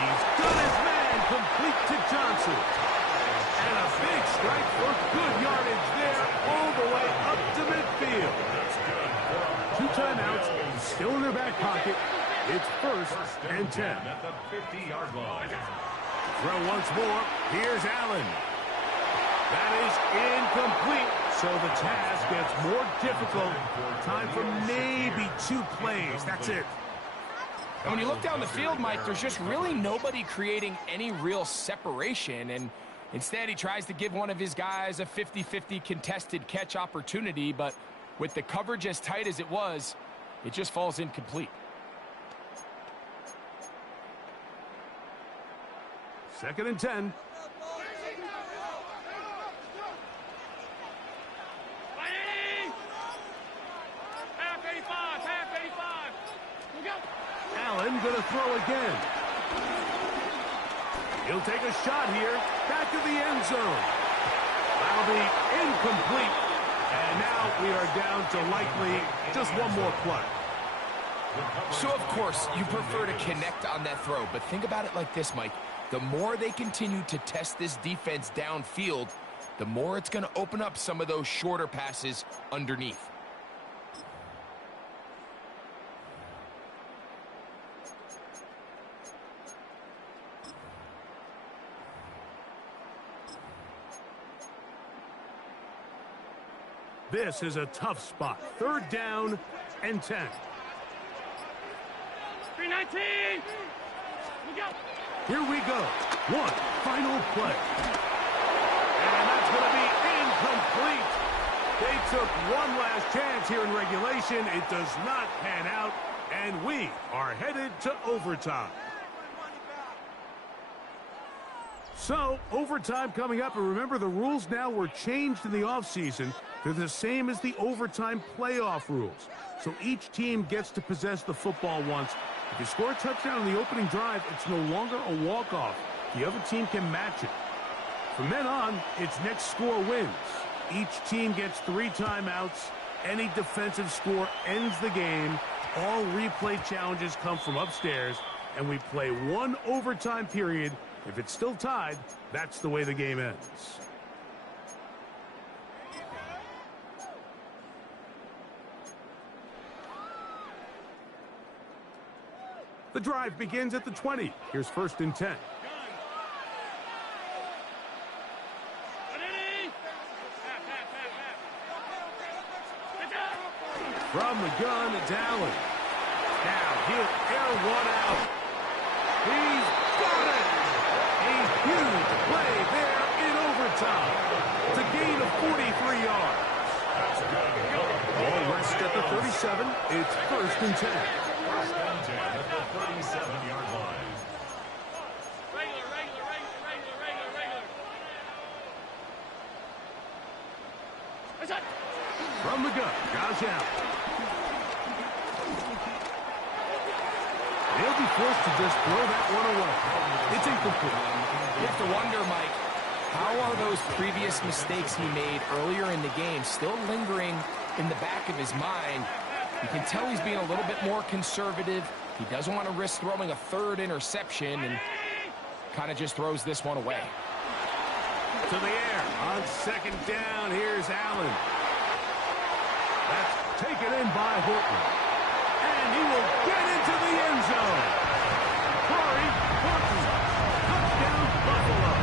He's got his man complete to Johnson. And a big strike for good yardage there all the way up to midfield. 2 timeouts, still in their back pocket. It's 1st and 10. At the 50-yard line. Throw once more. Here's Allen. That is incomplete. So the task gets more difficult. Time for maybe 2 plays. That's it. And when you look down the field, Mike, there's just really nobody creating any real separation. And instead, he tries to give one of his guys a 50-50 contested catch opportunity. But with the coverage as tight as it was, it just falls incomplete. 2nd and 10. Allen gonna throw again. He'll take a shot here. Back to the end zone. That'll be incomplete. And now we are down to likely just one more play. So, of course, you prefer to connect on that throw. But think about it like this, Mike. The more they continue to test this defense downfield, the more it's going to open up some of those shorter passes underneath. This is a tough spot. 3rd down and 10. 319. Here we go. One final play. And that's going to be incomplete. They took one last chance here in regulation. It does not pan out, and we are headed to overtime. So, overtime coming up, and remember the rules now were changed in the offseason. They're the same as the overtime playoff rules. So each team gets to possess the football once. If you score a touchdown on the opening drive, it's no longer a walk-off. The other team can match it. From then on, it's next score wins. Each team gets 3 timeouts. Any defensive score ends the game. All replay challenges come from upstairs, and we play 1 overtime period. If it's still tied, that's the way the game ends. The drive begins at the 20. Here's 1st and 10. From the gun, it's Allen. Now he'll air one out. He's got it! A huge play there in overtime. It's a gain of 43 yards. Ball rests at the 37. It's 1st and 10. 1st and 10 at the 37-yard line. From the gun, Josh Allen. They'll be forced to just throw that one away. It's incomplete. You have to wonder, Mike, how are those previous mistakes he made earlier in the game still lingering in the back of his mind? You can tell he's being a little bit more conservative. He doesn't want to risk throwing a 3rd interception and kind of just throws this one away. To the air on 2nd down. Here's Allen. That's taken in by Horton. And he will get into the end zone. Corey Horton. Touchdown, Buffalo.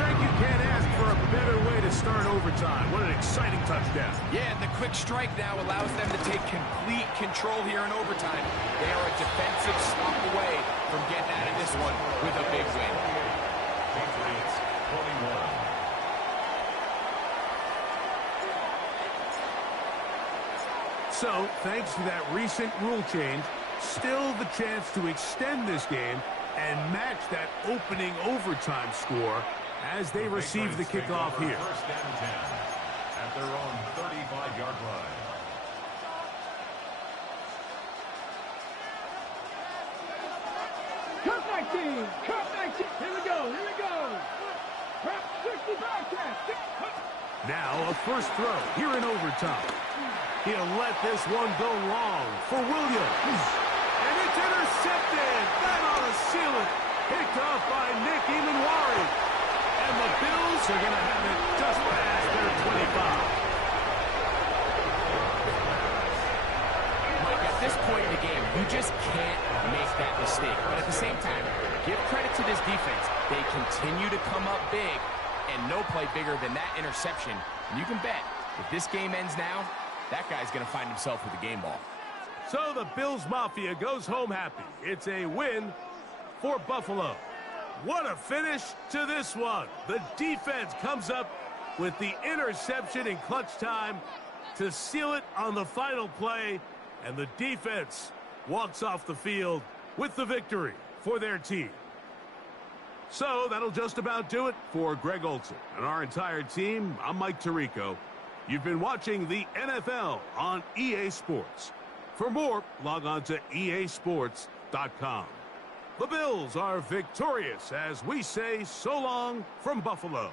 Greg, you can't ask for a better way to start overtime. What an exciting touchdown. Yeah, and the quick strike now allows them to take complete control here in overtime. They are a defensive stop away from getting out of this one with a big win. Patriots 21. So, thanks to that recent rule change, still the chance to extend this game and match that opening overtime score as they receive the kickoff here. 1st and 10 at their own 35-yard line. Cut 19! Cut 19! Here we go! Here we go! Prep 60 Bobcats! Now a first throw here in overtime. He'll let this one go long for Williams. And it's intercepted. That ought to seal it. Picked off by Nick Emanwari. And the Bills are going to have it just past their 25. Mike, at this point in the game, you just can't make that mistake. But at the same time, give credit to this defense. They continue to come up big, and no play bigger than that interception. And you can bet, if this game ends now, that guy's going to find himself with the game ball. So the Bills Mafia goes home happy. It's a win for Buffalo. What a finish to this one. The defense comes up with the interception in clutch time to seal it on the final play. And the defense walks off the field with the victory for their team. So that'll just about do it for Greg Olson and our entire team. I'm Mike Tirico. You've been watching the NFL on EA Sports. For more, log on to easports.com. The Bills are victorious as we say so long from Buffalo.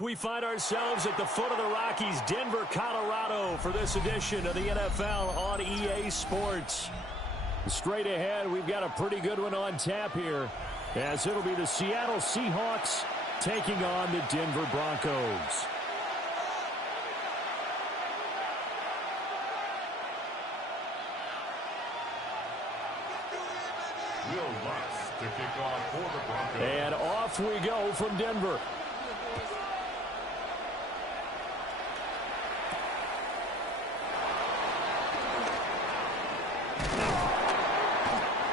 We find ourselves at the foot of the Rockies, Denver, Colorado, for this edition of the NFL on EA Sports. Straight ahead, we've got a pretty good one on tap here, as it'll be the Seattle Seahawks taking on the Denver Broncos. Will Lutz to kick off for the Broncos. And off we go from Denver.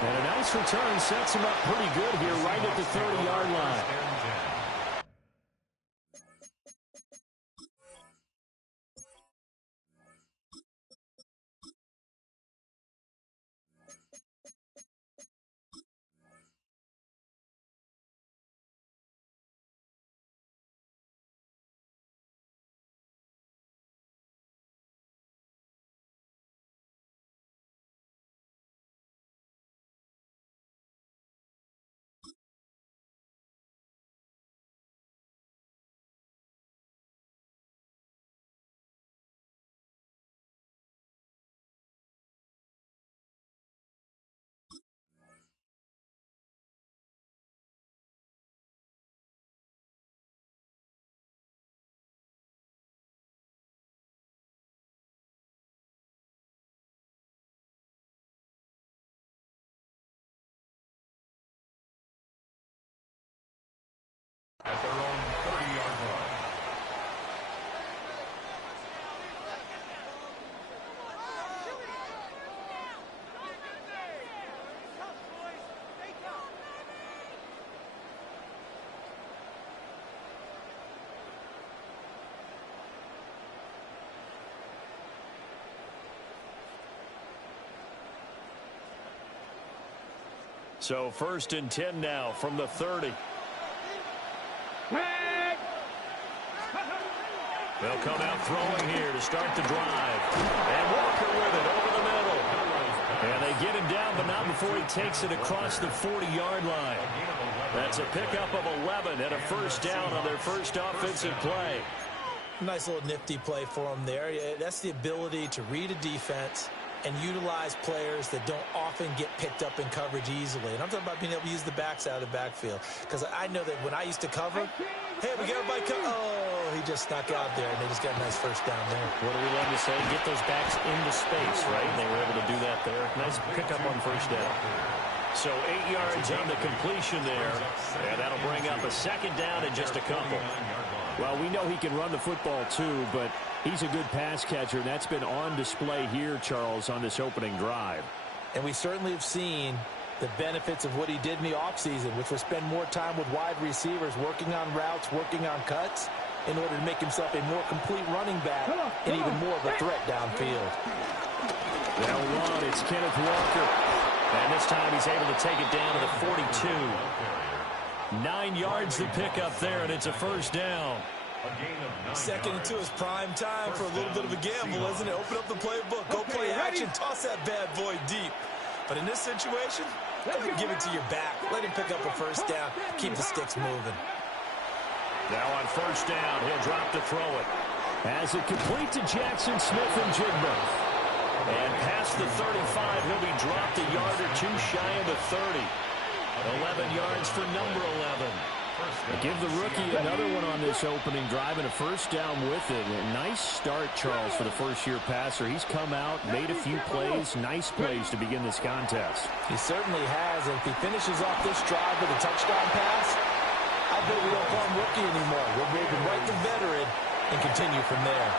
And a nice return sets him up pretty good here right at the 30-yard line. At their own 30-yard line. So 1st and 10 now from the 30. They'll come out throwing here to start the drive. And Walker with it over the middle. And they get him down, but not before he takes it across the 40-yard line. That's a pickup of 11 and a first down on their first offensive play. Nice little nifty play for him there. That's the ability to read a defense and utilize players that don't often get picked up in coverage easily. And I'm talking about being able to use the backside of the backfield. Because I know that when I used to cover, hey, we got everybody cover. Oh, he just snuck out there, and they just got a nice first down there. What do we love to say? Get those backs into space, right? They were able to do that there. Nice pickup on first down. So 8 yards on the completion there, and that'll bring up a second down in just a couple. Well, we know he can run the football too, but he's a good pass catcher, and that's been on display here, Charles, on this opening drive. And we certainly have seen the benefits of what he did in the offseason, which was spend more time with wide receivers, working on routes, working on cuts, in order to make himself a more complete running back and even more of a threat downfield. Now one, it's Kenneth Walker. And this time he's able to take it down to the 42. 9 yards to pick up there, and it's a first down. 2nd and 2 is prime time for a little bit of a gamble, isn't it? Open up the playbook, go play action, toss that bad boy deep. But in this situation, go ahead and give it to your back. Let him pick up a first down, keep the sticks moving. Now on first down, he'll drop to throw it. As it complete to Jackson Smith-Njigba. And past the 35, he'll be dropped a yard or two shy of the 30. 11 yards for number 11. Give the rookie another one on this opening drive and a first down with it. A nice start, Charles, for the first-year passer. He's come out, made a few plays, nice plays to begin this contest. He certainly has, and if he finishes off this drive with a touchdown pass, I bet we don't call him rookie anymore. We'll move him right to veteran and continue from there.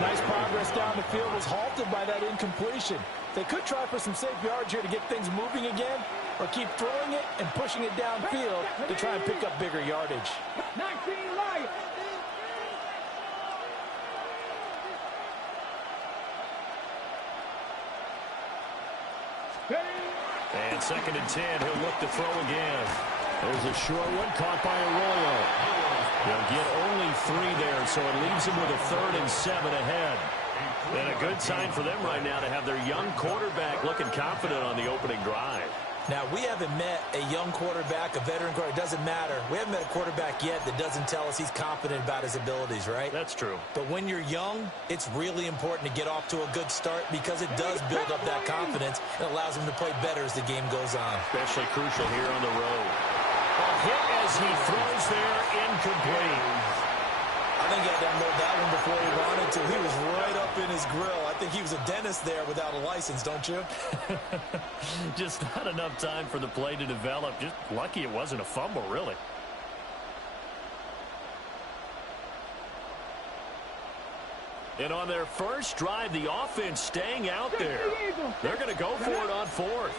Nice progress down the field was halted by that incompletion. They could try for some safe yards here to get things moving again, or keep throwing it and pushing it downfield to try and pick up bigger yardage. 19 right. And 2nd and 10, he'll look to throw again. There's a short one caught by Arroyo. He'll get only 3 there, so it leaves him with a 3rd and 7 ahead. And a good sign for them right now to have their young quarterback looking confident on the opening drive. Now, we haven't met a young quarterback, a veteran quarterback. It doesn't matter. We haven't met a quarterback yet that doesn't tell us he's confident about his abilities, right? That's true. But when you're young, it's really important to get off to a good start because it does build up that confidence and allows him to play better as the game goes on. Especially crucial here on the road. A hit as he throws there, incomplete. I think he had to unload that one before he wanted to. He was right up in his grill. I think he was a dentist there without a license, don't you? Just not enough time for the play to develop. Just lucky it wasn't a fumble, really. And on their first drive, the offense staying out there. They're going to go for it on fourth.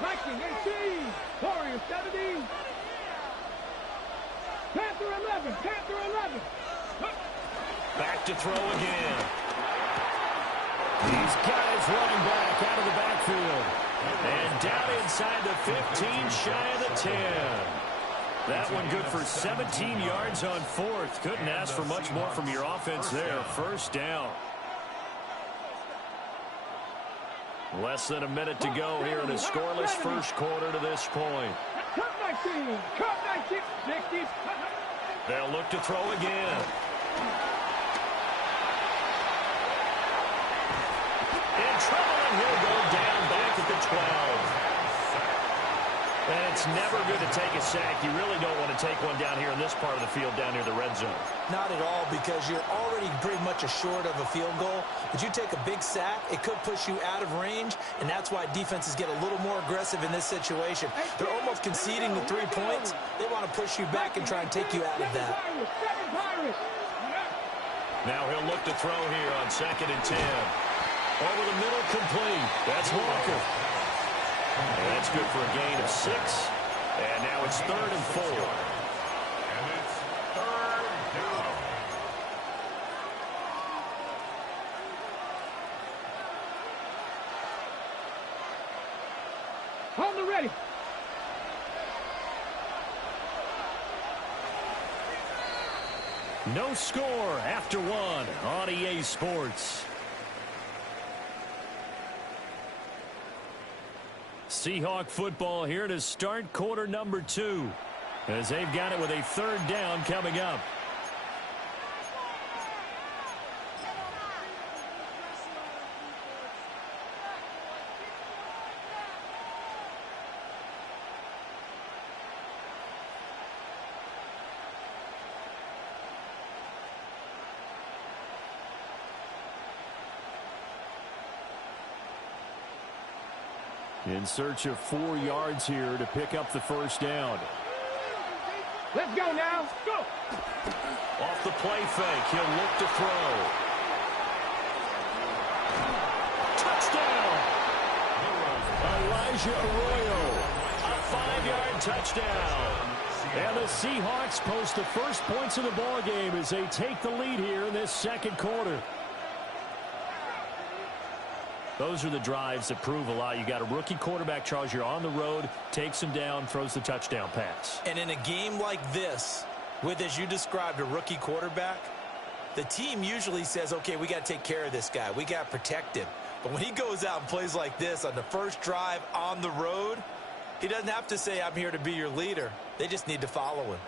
Viking 18, Warriors 17. Panther 11, Panther 11. Back to throw again. These guys running back out of the backfield. And down inside the 15, shy of the 10. That one good for 17 yards on fourth. Couldn't ask for much more from your offense there. First down. Less than a minute to go here in a scoreless first quarter to this point. Cut 19, cut 19, 60. They'll look to throw again. In trouble, and he'll go down back at the 12. And it's never good to take a sack. You really don't want to take one down here in this part of the field, down near the red zone. Not at all, because you're already pretty much short of a field goal. But you take a big sack, it could push you out of range, and that's why defenses get a little more aggressive in this situation. They're almost conceding the 3 points. They want to push you back and try and take you out of that. Now he'll look to throw here on 2nd and 10. Over the middle, complete. That's Walker. And that's good for a gain of 6. And now it's 3rd and 4. And it's 3rd down. Hold it ready. No score after 1 on EA Sports. Seahawk football here to start quarter number 2, as they've got it with a 3rd down coming up. In search of 4 yards here to pick up the first down. Let's go now. Go. Off the play fake, he'll look to throw. Touchdown! Elijah Arroyo, a 5-yard touchdown. And the Seahawks post the first points of the ball game as they take the lead here in this second quarter. Those are the drives that prove a lot. You got a rookie quarterback, Charles. You're on the road, takes him down, throws the touchdown pass. And in a game like this, with, as you described, a rookie quarterback, the team usually says, okay, we got to take care of this guy. We got to protect him. But when he goes out and plays like this on the first drive on the road, he doesn't have to say, I'm here to be your leader. They just need to follow him.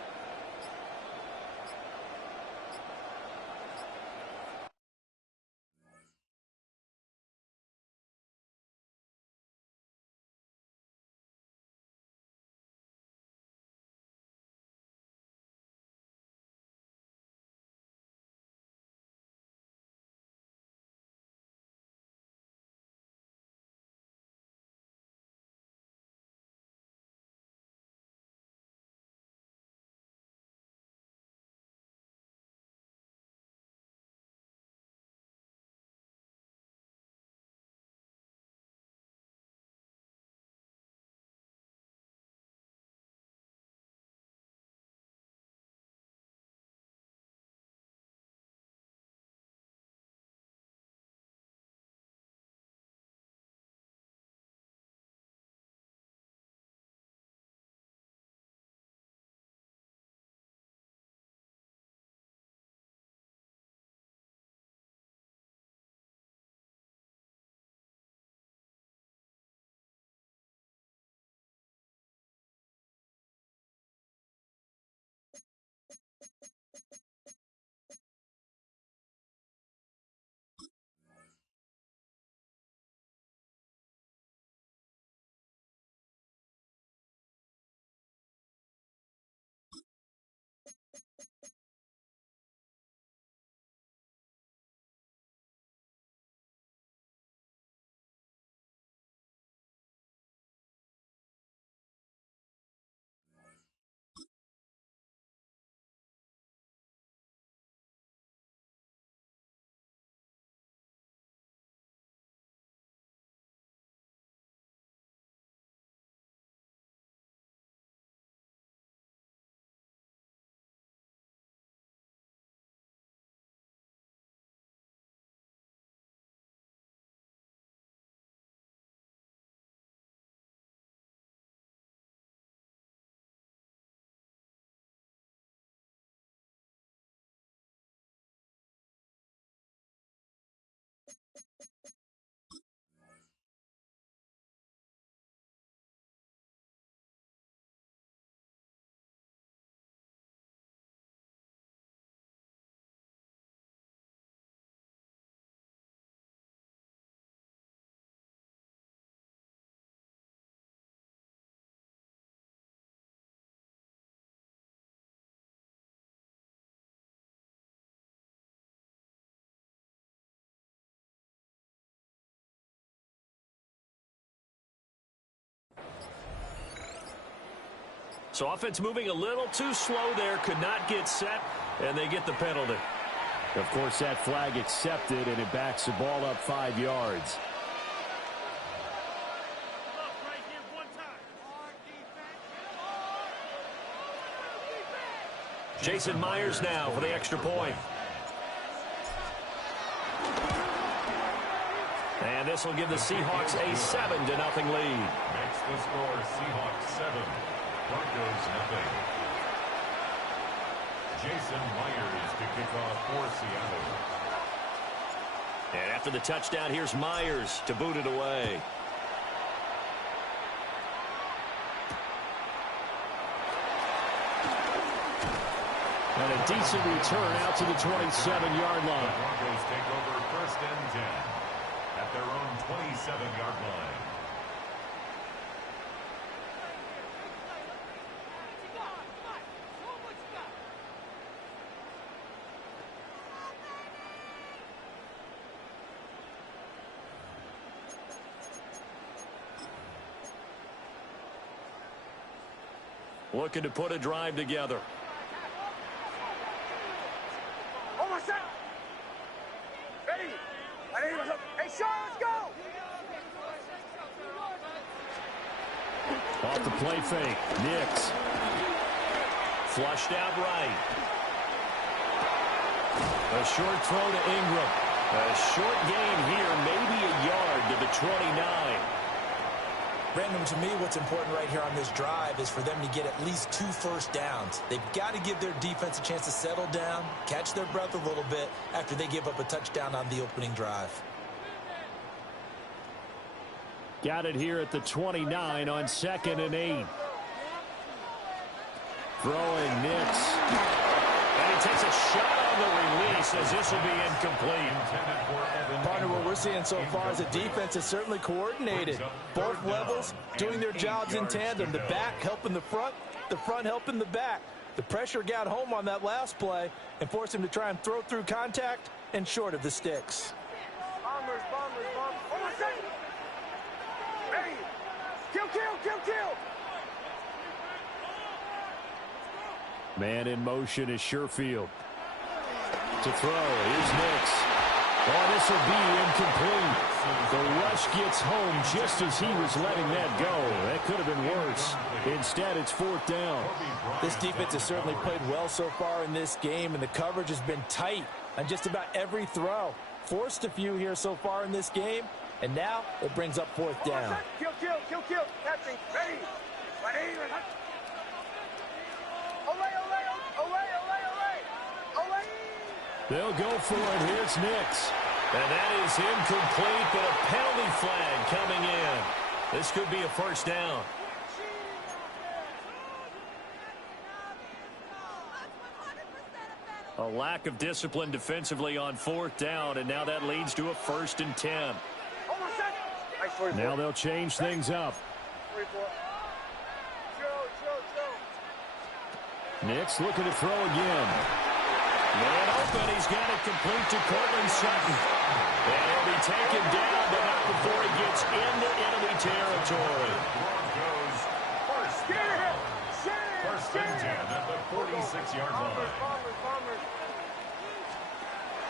So offense moving a little too slow there, could not get set, and they get the penalty. Of course, that flag accepted, and it backs the ball up 5 yards. Jason Myers now for the extra point. And this will give the Seahawks a 7-0 lead. Makes the score Seahawks 7, Broncos 0. Jason Myers to kick off for Seattle. And after the touchdown, here's Myers to boot it away. And a decent return out to the 27-yard line. The Broncos take over 1st and 10 at their own 27-yard line. Looking to put a drive together. Hey, Sean, let's go! Off the play fake. Nix. Flushed out right. A short throw to Ingram. A short gain here, maybe a yard to the 29. Brandon, to me, what's important right here on this drive is for them to get at least 2 first downs. They've got to give their defense a chance to settle down, catch their breath a little bit after they give up a touchdown on the opening drive. Got it here at the 29 on 2nd and 8. Throwing Nix. And he takes a shot on the release as this will be incomplete. Partner, what we're seeing so far is the defense is certainly coordinated. Both levels doing their jobs in tandem. The back helping the front helping the back. The pressure got home on that last play and forced him to try and throw through contact and short of the sticks. Bombers. Hold on a second. Hey, kill. Man in motion is Sherfield. To throw is Nix. Oh, this will be incomplete. The rush gets home just as he was letting that go. That could have been worse. Instead, it's 4th down. This defense has certainly played well so far in this game, and the coverage has been tight on just about every throw. Forced a few here so far in this game, and now it brings up 4th down. Kill. Catching. Ready. Olay. They'll go for it. Here's Nix. And that is incomplete, but a penalty flag coming in. This could be a 1st down. A lack of discipline defensively on 4th down, and now that leads to a 1st and 10. Now they'll change things up. Nix looking to throw again. Man open, he's got it complete to Cortland Sutton. And he'll be taken down, but not before he gets into enemy territory. Broncos first and 10 at the 46-yard line.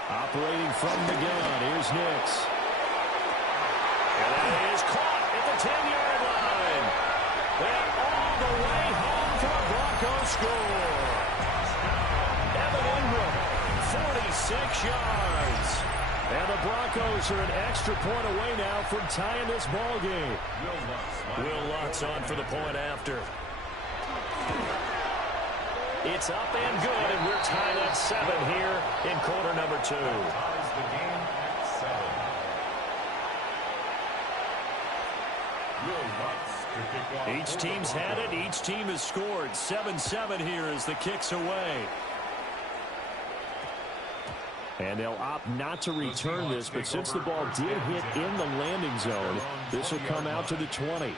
Operating from the gun, here's Nix. And that is caught at the 10-yard line. And all the way home for a Broncos score. Evan Ingram, 46 yards. And the Broncos are an extra point away now from tying this ball game. Will Lutz on for the point after. It's up and good, and we're tied at 7 here in quarter number 2. Ties the game at 7. Will Lutz to kick off. Each team's had it. Each team has scored. 7-7 here as the kick's away. And they'll opt not to return this, but since the ball did hit in the landing zone, this will come out to the 20.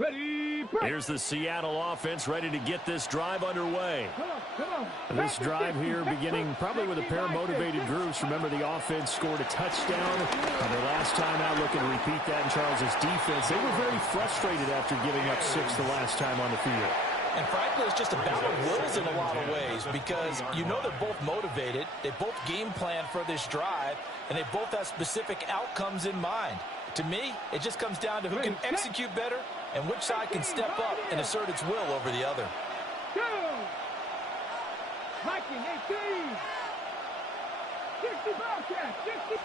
Ready, break. Here's the Seattle offense ready to get this drive underway. Come on. This drive here beginning probably with a pair of motivated groups. Remember, the offense scored a touchdown. Their last time out, looking to repeat that in Charles's defense. They were very frustrated after giving up 6 the last time on the field. And frankly, it's just a battle of wills in a lot of ways because you know they're both motivated. They both game plan for this drive, and they both have specific outcomes in mind. To me, it just comes down to who can execute better and which side can step up and assert its will over the other. Go! Viking 18. 60 Bobcat. 60.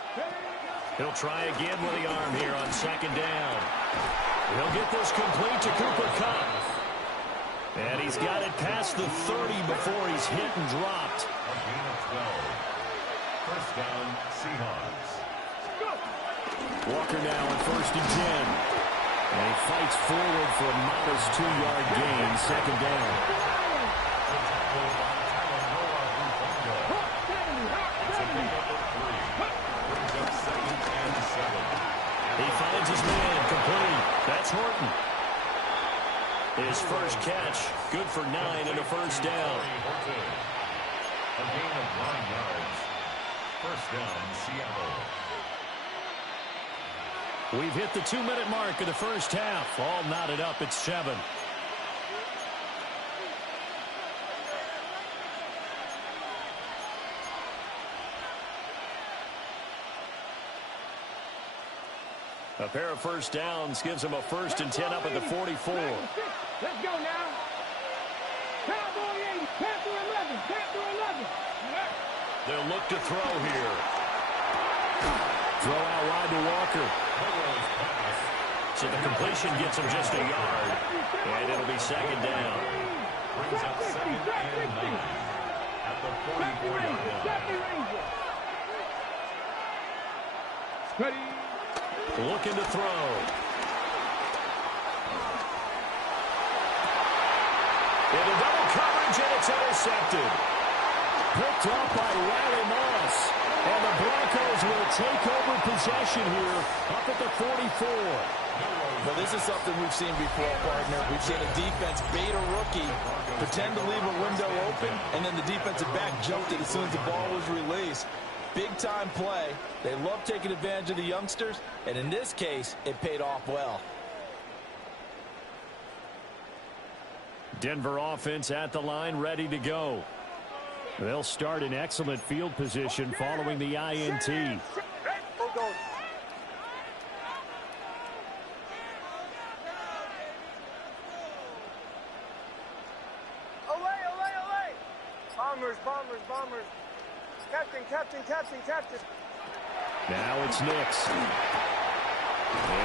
He'll try again with the arm here on second down. He'll get this complete to Cooper Kupp. And he's got it past the 30 before he's hit and dropped. A gain of 12. First down, Seahawks. Walker now on 1st and 10. And he fights forward for a modest 2-yard gain, second down. He finds his man, complete. That's Horton. His first catch, good for 9 and a first down. A gain of 9 yards. First down, Seattle. We've hit the 2-minute mark of the first half. All knotted up at 7. A pair of first downs gives him a 1st and 10 up at the 44. Let's go now. Cowboy 80. Panther 11. Panther 11. They'll look to throw here. Throw out wide to Walker. So the completion gets him just a yard. And it'll be second down. Brings up second and 9 at the 44-yard line. Ready. Looking to throw. Into double coverage, and it's intercepted. Picked up by Riley Moss. And the Broncos will take over possession here up at the 44. Well, this is something we've seen before, partner. We've seen a defense bait a rookie, pretend to leave a window open, and then the defensive back jumped it as soon as the ball was released. Big-time play. They love taking advantage of the youngsters, and in this case, it paid off well. Denver offense at the line, ready to go. They'll start in excellent field position following the INT. Bombers. Captain. Now it's Nix. And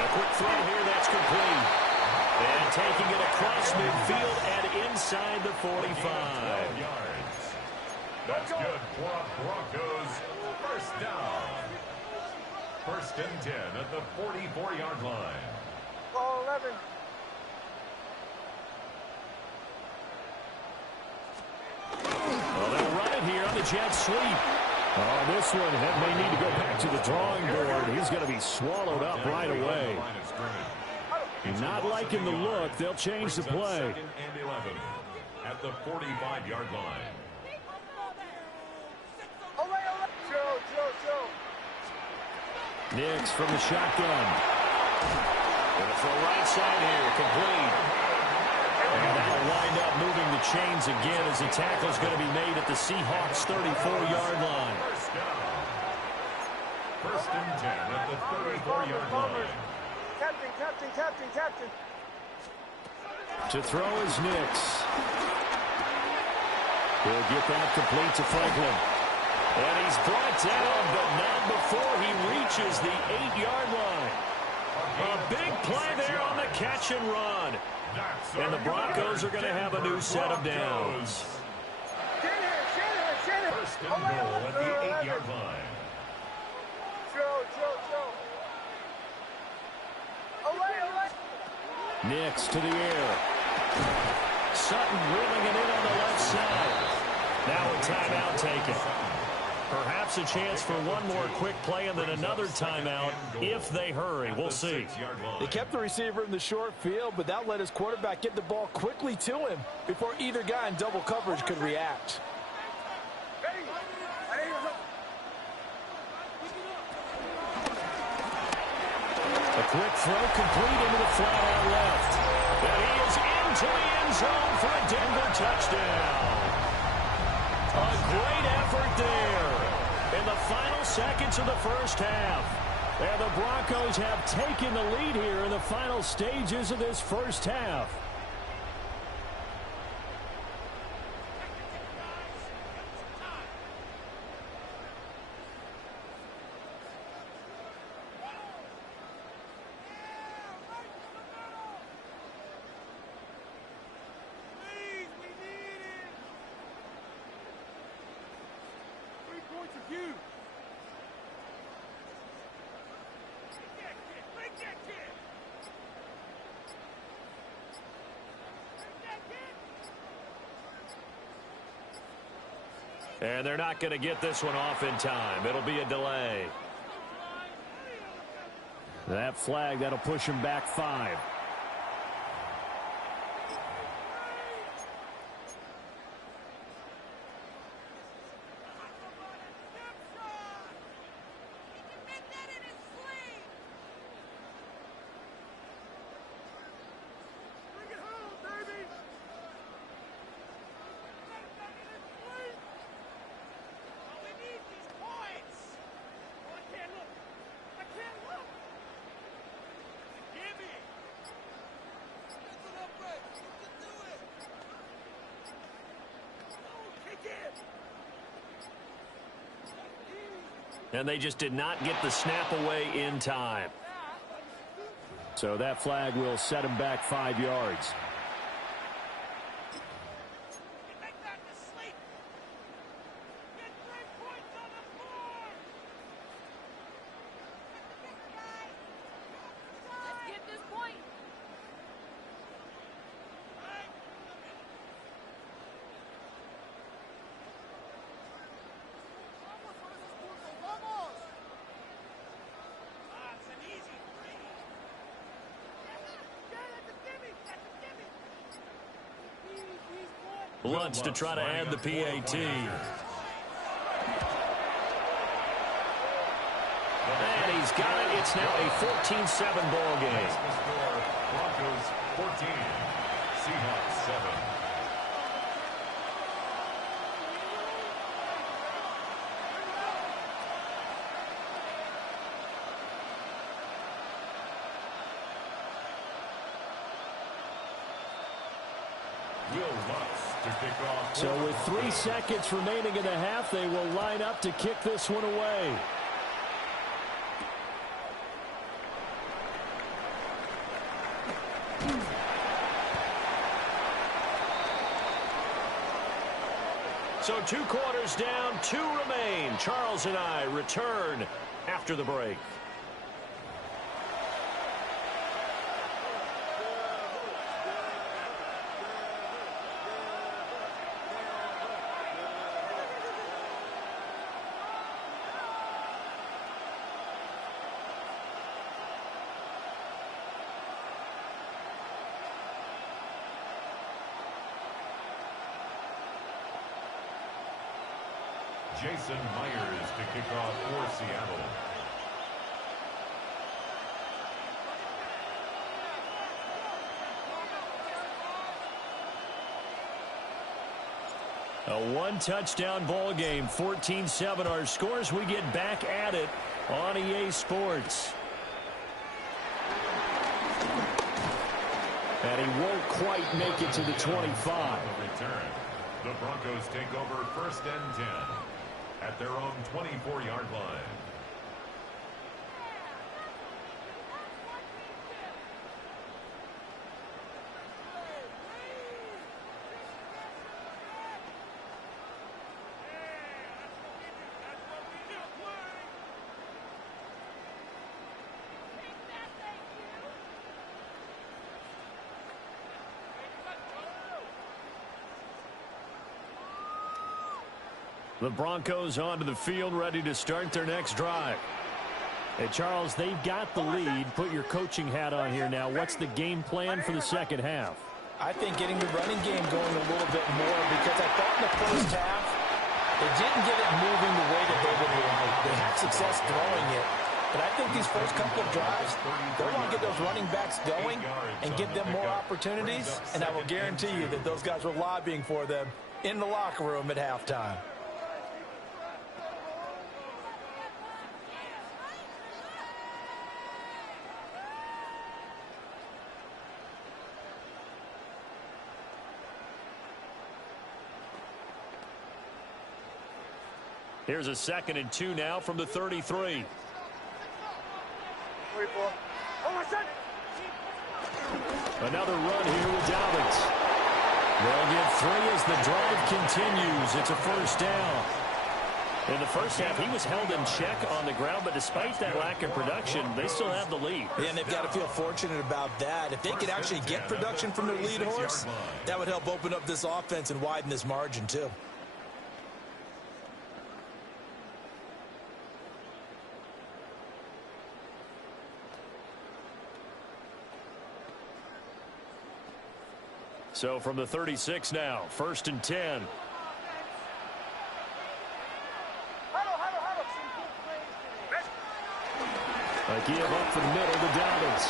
a quick throw here, that's complete. And taking it across midfield and inside the 45. Yards. That's good for Broncos. First down. 1st and 10 at the 44-yard line. Ball 11. Well, they'll run it here on the jet sweep. Oh, this one may need to go back to the drawing board. He's going to be swallowed up right away. Not liking the look. They'll change the play. 2nd and 11 at the 45-yard line. Joe. Nix from the shotgun. Gonna throw right side here, complete. And that'll wind up moving the chains again as the tackle's going to be made at the Seahawks' 34-yard line. First down. 1st and 10 at the 34-yard line. Captain. To throw is Nix. He'll get that complete to Franklin. And he's brought down, but not before he reaches the 8-yard line. A big play there on the catch and run. And the Broncos are going to have a new set of downs. First and goal at the 8-yard line. Joe. Nix to the air. Sutton reeling it in on the left side. Now a timeout taken. Perhaps a chance for one more quick play and then another timeout if they hurry. We'll see. They kept the receiver in the short field, but that let his quarterback get the ball quickly to him before either guy in double coverage could react. A quick throw complete into the flat out left. And he is into the end zone for a Denver touchdown. A great effort there in the final seconds of the first half. And the Broncos have taken the lead here in the final stages of this first half. And they're not going to get this one off in time. It'll be a delay. That flag, that'll push him back 5. And they just did not get the snap away in time. So that flag will set him back 5 yards. Lutz to try to add the PAT. And he's got it. It's now a 14-7 ball game. Broncos 14, Seahawks 7. So with 3 seconds remaining in the half, they will line up to kick this one away. So 2 quarters down, 2 remain. Charles and I return after the break. Jason Myers to kick off for Seattle. A 1-touchdown ball game, 14-7 our scores. We get back at it on EA Sports. And he won't quite make it to the 25. Return. The Broncos take over 1st and 10 at their own 24-yard line. The Broncos onto the field, ready to start their next drive. Hey, Charles, they've got the lead. Put your coaching hat on here now. What's the game plan for the second half? I think getting the running game going a little bit more, because I thought in the first half they didn't get it moving the way that they would like. They had success throwing it. But I think these first couple of drives, they want to get those running backs going and give them more opportunities. And I will guarantee you that those guys were lobbying for them in the locker room at halftime. Here's a 2nd and 2 now from the 33. Another run here with Dobbins. They'll get 3 as the drive continues. It's a first down. In the first half, he was held in check on the ground, but despite that lack of production, they still have the lead. Yeah, and they've got to feel fortunate about that. If they could actually get production from their lead horse, that would help open up this offense and widen this margin too. So from the 36 now, 1st and 10. A give up the middle to Dobbins.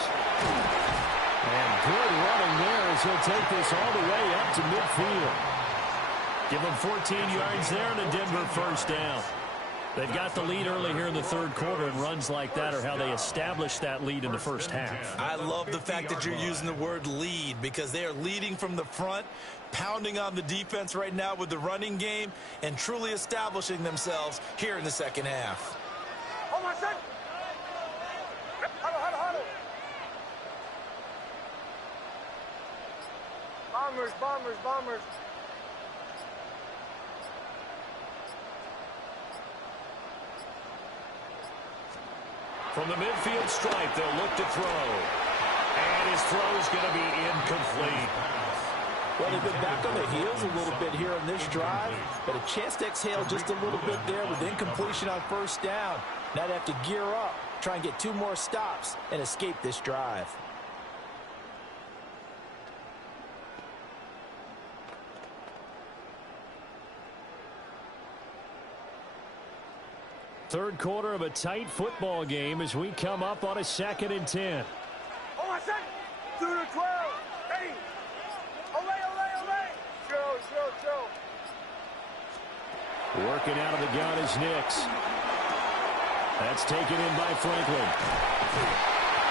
And good running there as he'll take this all the way up to midfield. Give him 14 yards there and a Denver first down. They've got the lead early here in the third quarter, and runs like that are how they establish that lead in the first half. I love the fact that you're using the word lead, because they are leading from the front, pounding on the defense right now with the running game, and truly establishing themselves here in the second half. Bombers, bombers, bombers. From the midfield stripe, they'll look to throw. And his throw is going to be incomplete. Well, they've been back on their heels a little bit here on this drive, but a chance to exhale just a little bit there with incompletion on first down. Now they have to gear up, try and get 2 more stops, and escape this drive. Third quarter of a tight football game as we come up on a 2nd and 10. Oh, my son! 2 to 12! Hey! Olay, olay, olay! Show! Working out of the gun is Nix. That's taken in by Franklin.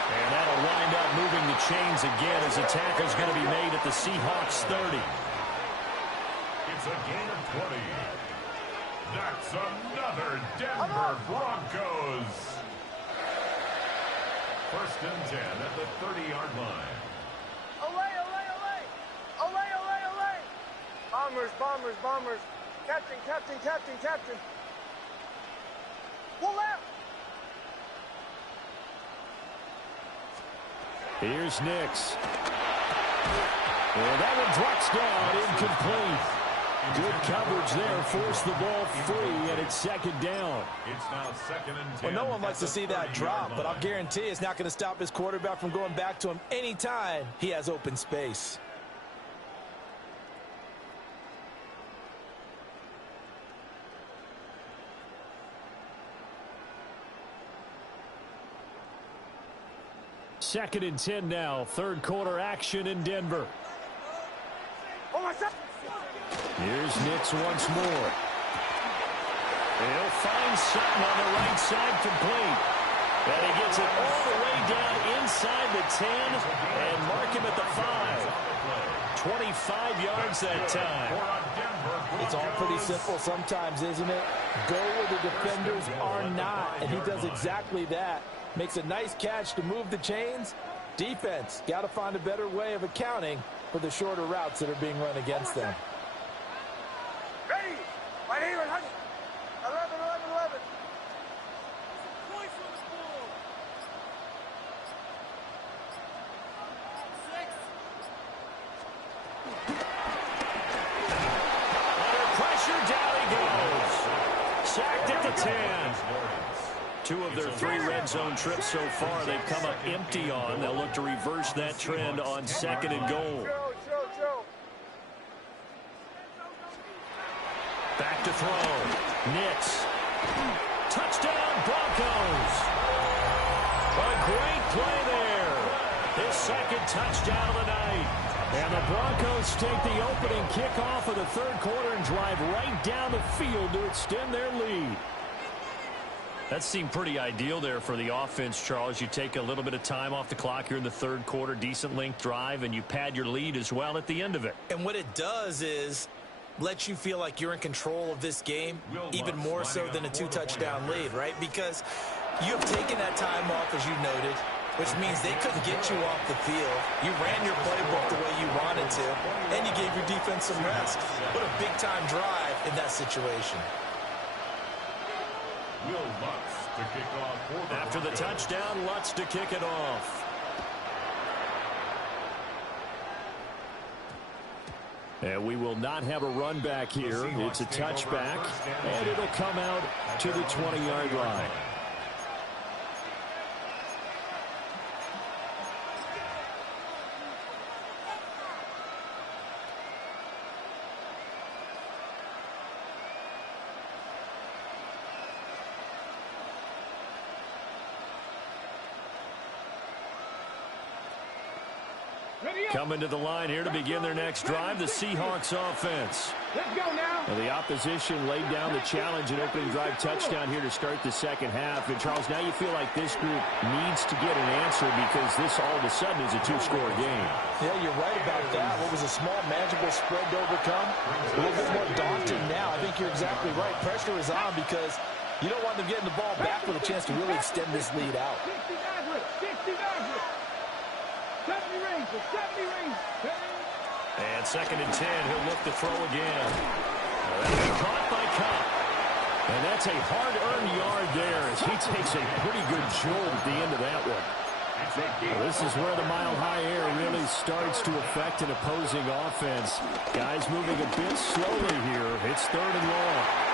And that'll wind up moving the chains again as a tackle's going to be made at the Seahawks 30. It's a gain of 20. That's another Denver Broncos. 1st and 10 at the 30-yard line. Olay, olay, olay! Olay, olay, olay! Bombers, bombers, bombers! Captain! Pull left! Here's Nix. And that one drops down, incomplete. Good coverage there, forced the ball free, and it's 2nd down. It's now 2nd and 10. Well, no one likes to see that drop, but I'll guarantee it's not going to stop his quarterback from going back to him anytime he has open space. Second and 10 now, third quarter action in Denver. Oh, my son! Here's Nix once more. He'll find Sutton on the right side complete. And he gets it all the way down inside the 10 and mark him at the 5. 25 yards that time. It's all pretty simple sometimes, isn't it? Go where the defenders are not, and he does exactly that. Makes a nice catch to move the chains. Defense got to find a better way of accounting for the shorter routes that are being run against them. Ready! Right here, 11. Under pressure, down he goes. Sacked at the 10. 2 of their 3 red zone trips so far they've come up empty on. They'll look to reverse that trend on 2nd and goal. Back to throw. Nix. Touchdown, Broncos. A great play there. His 2nd touchdown of the night. And the Broncos take the opening kickoff of the 3rd quarter and drive right down the field to extend their lead. That seemed pretty ideal there for the offense, Charles. You take a little bit of time off the clock here in the 3rd quarter, decent length drive, and you pad your lead as well at the end of it. And what it does is let you feel like you're in control of this game, even more so than a 2-touchdown lead, right? Because you have taken that time off, as you noted, which means they couldn't get you off the field. You ran your playbook the way you wanted to, and you gave your defense some rest. What a big-time drive in that situation. After the touchdown, Lutz to kick it off. And we will not have a run back here. It's a touchback, and it'll come out to the 20-yard line. Coming to the line here to begin their next drive, the Seahawks offense. Let's go now. Well, the opposition laid down the challenge and opening drive touchdown here to start the 2nd half. And, Charles, now you feel like this group needs to get an answer because this all of a sudden is a 2-score game. Yeah, you're right about that. What was a small, manageable spread to overcome? A little bit more daunting now. I think you're exactly right. Pressure is on because you don't want them getting the ball back with a chance to really extend this lead out. 70 range. And 2nd and 10, he'll look to throw again. That's caught by Cup. And that's a hard-earned yard there as he takes a pretty good jolt at the end of that one. Well, this is where the mile-high air really starts to affect an opposing offense. Guys moving a bit slowly here. It's 3rd and long.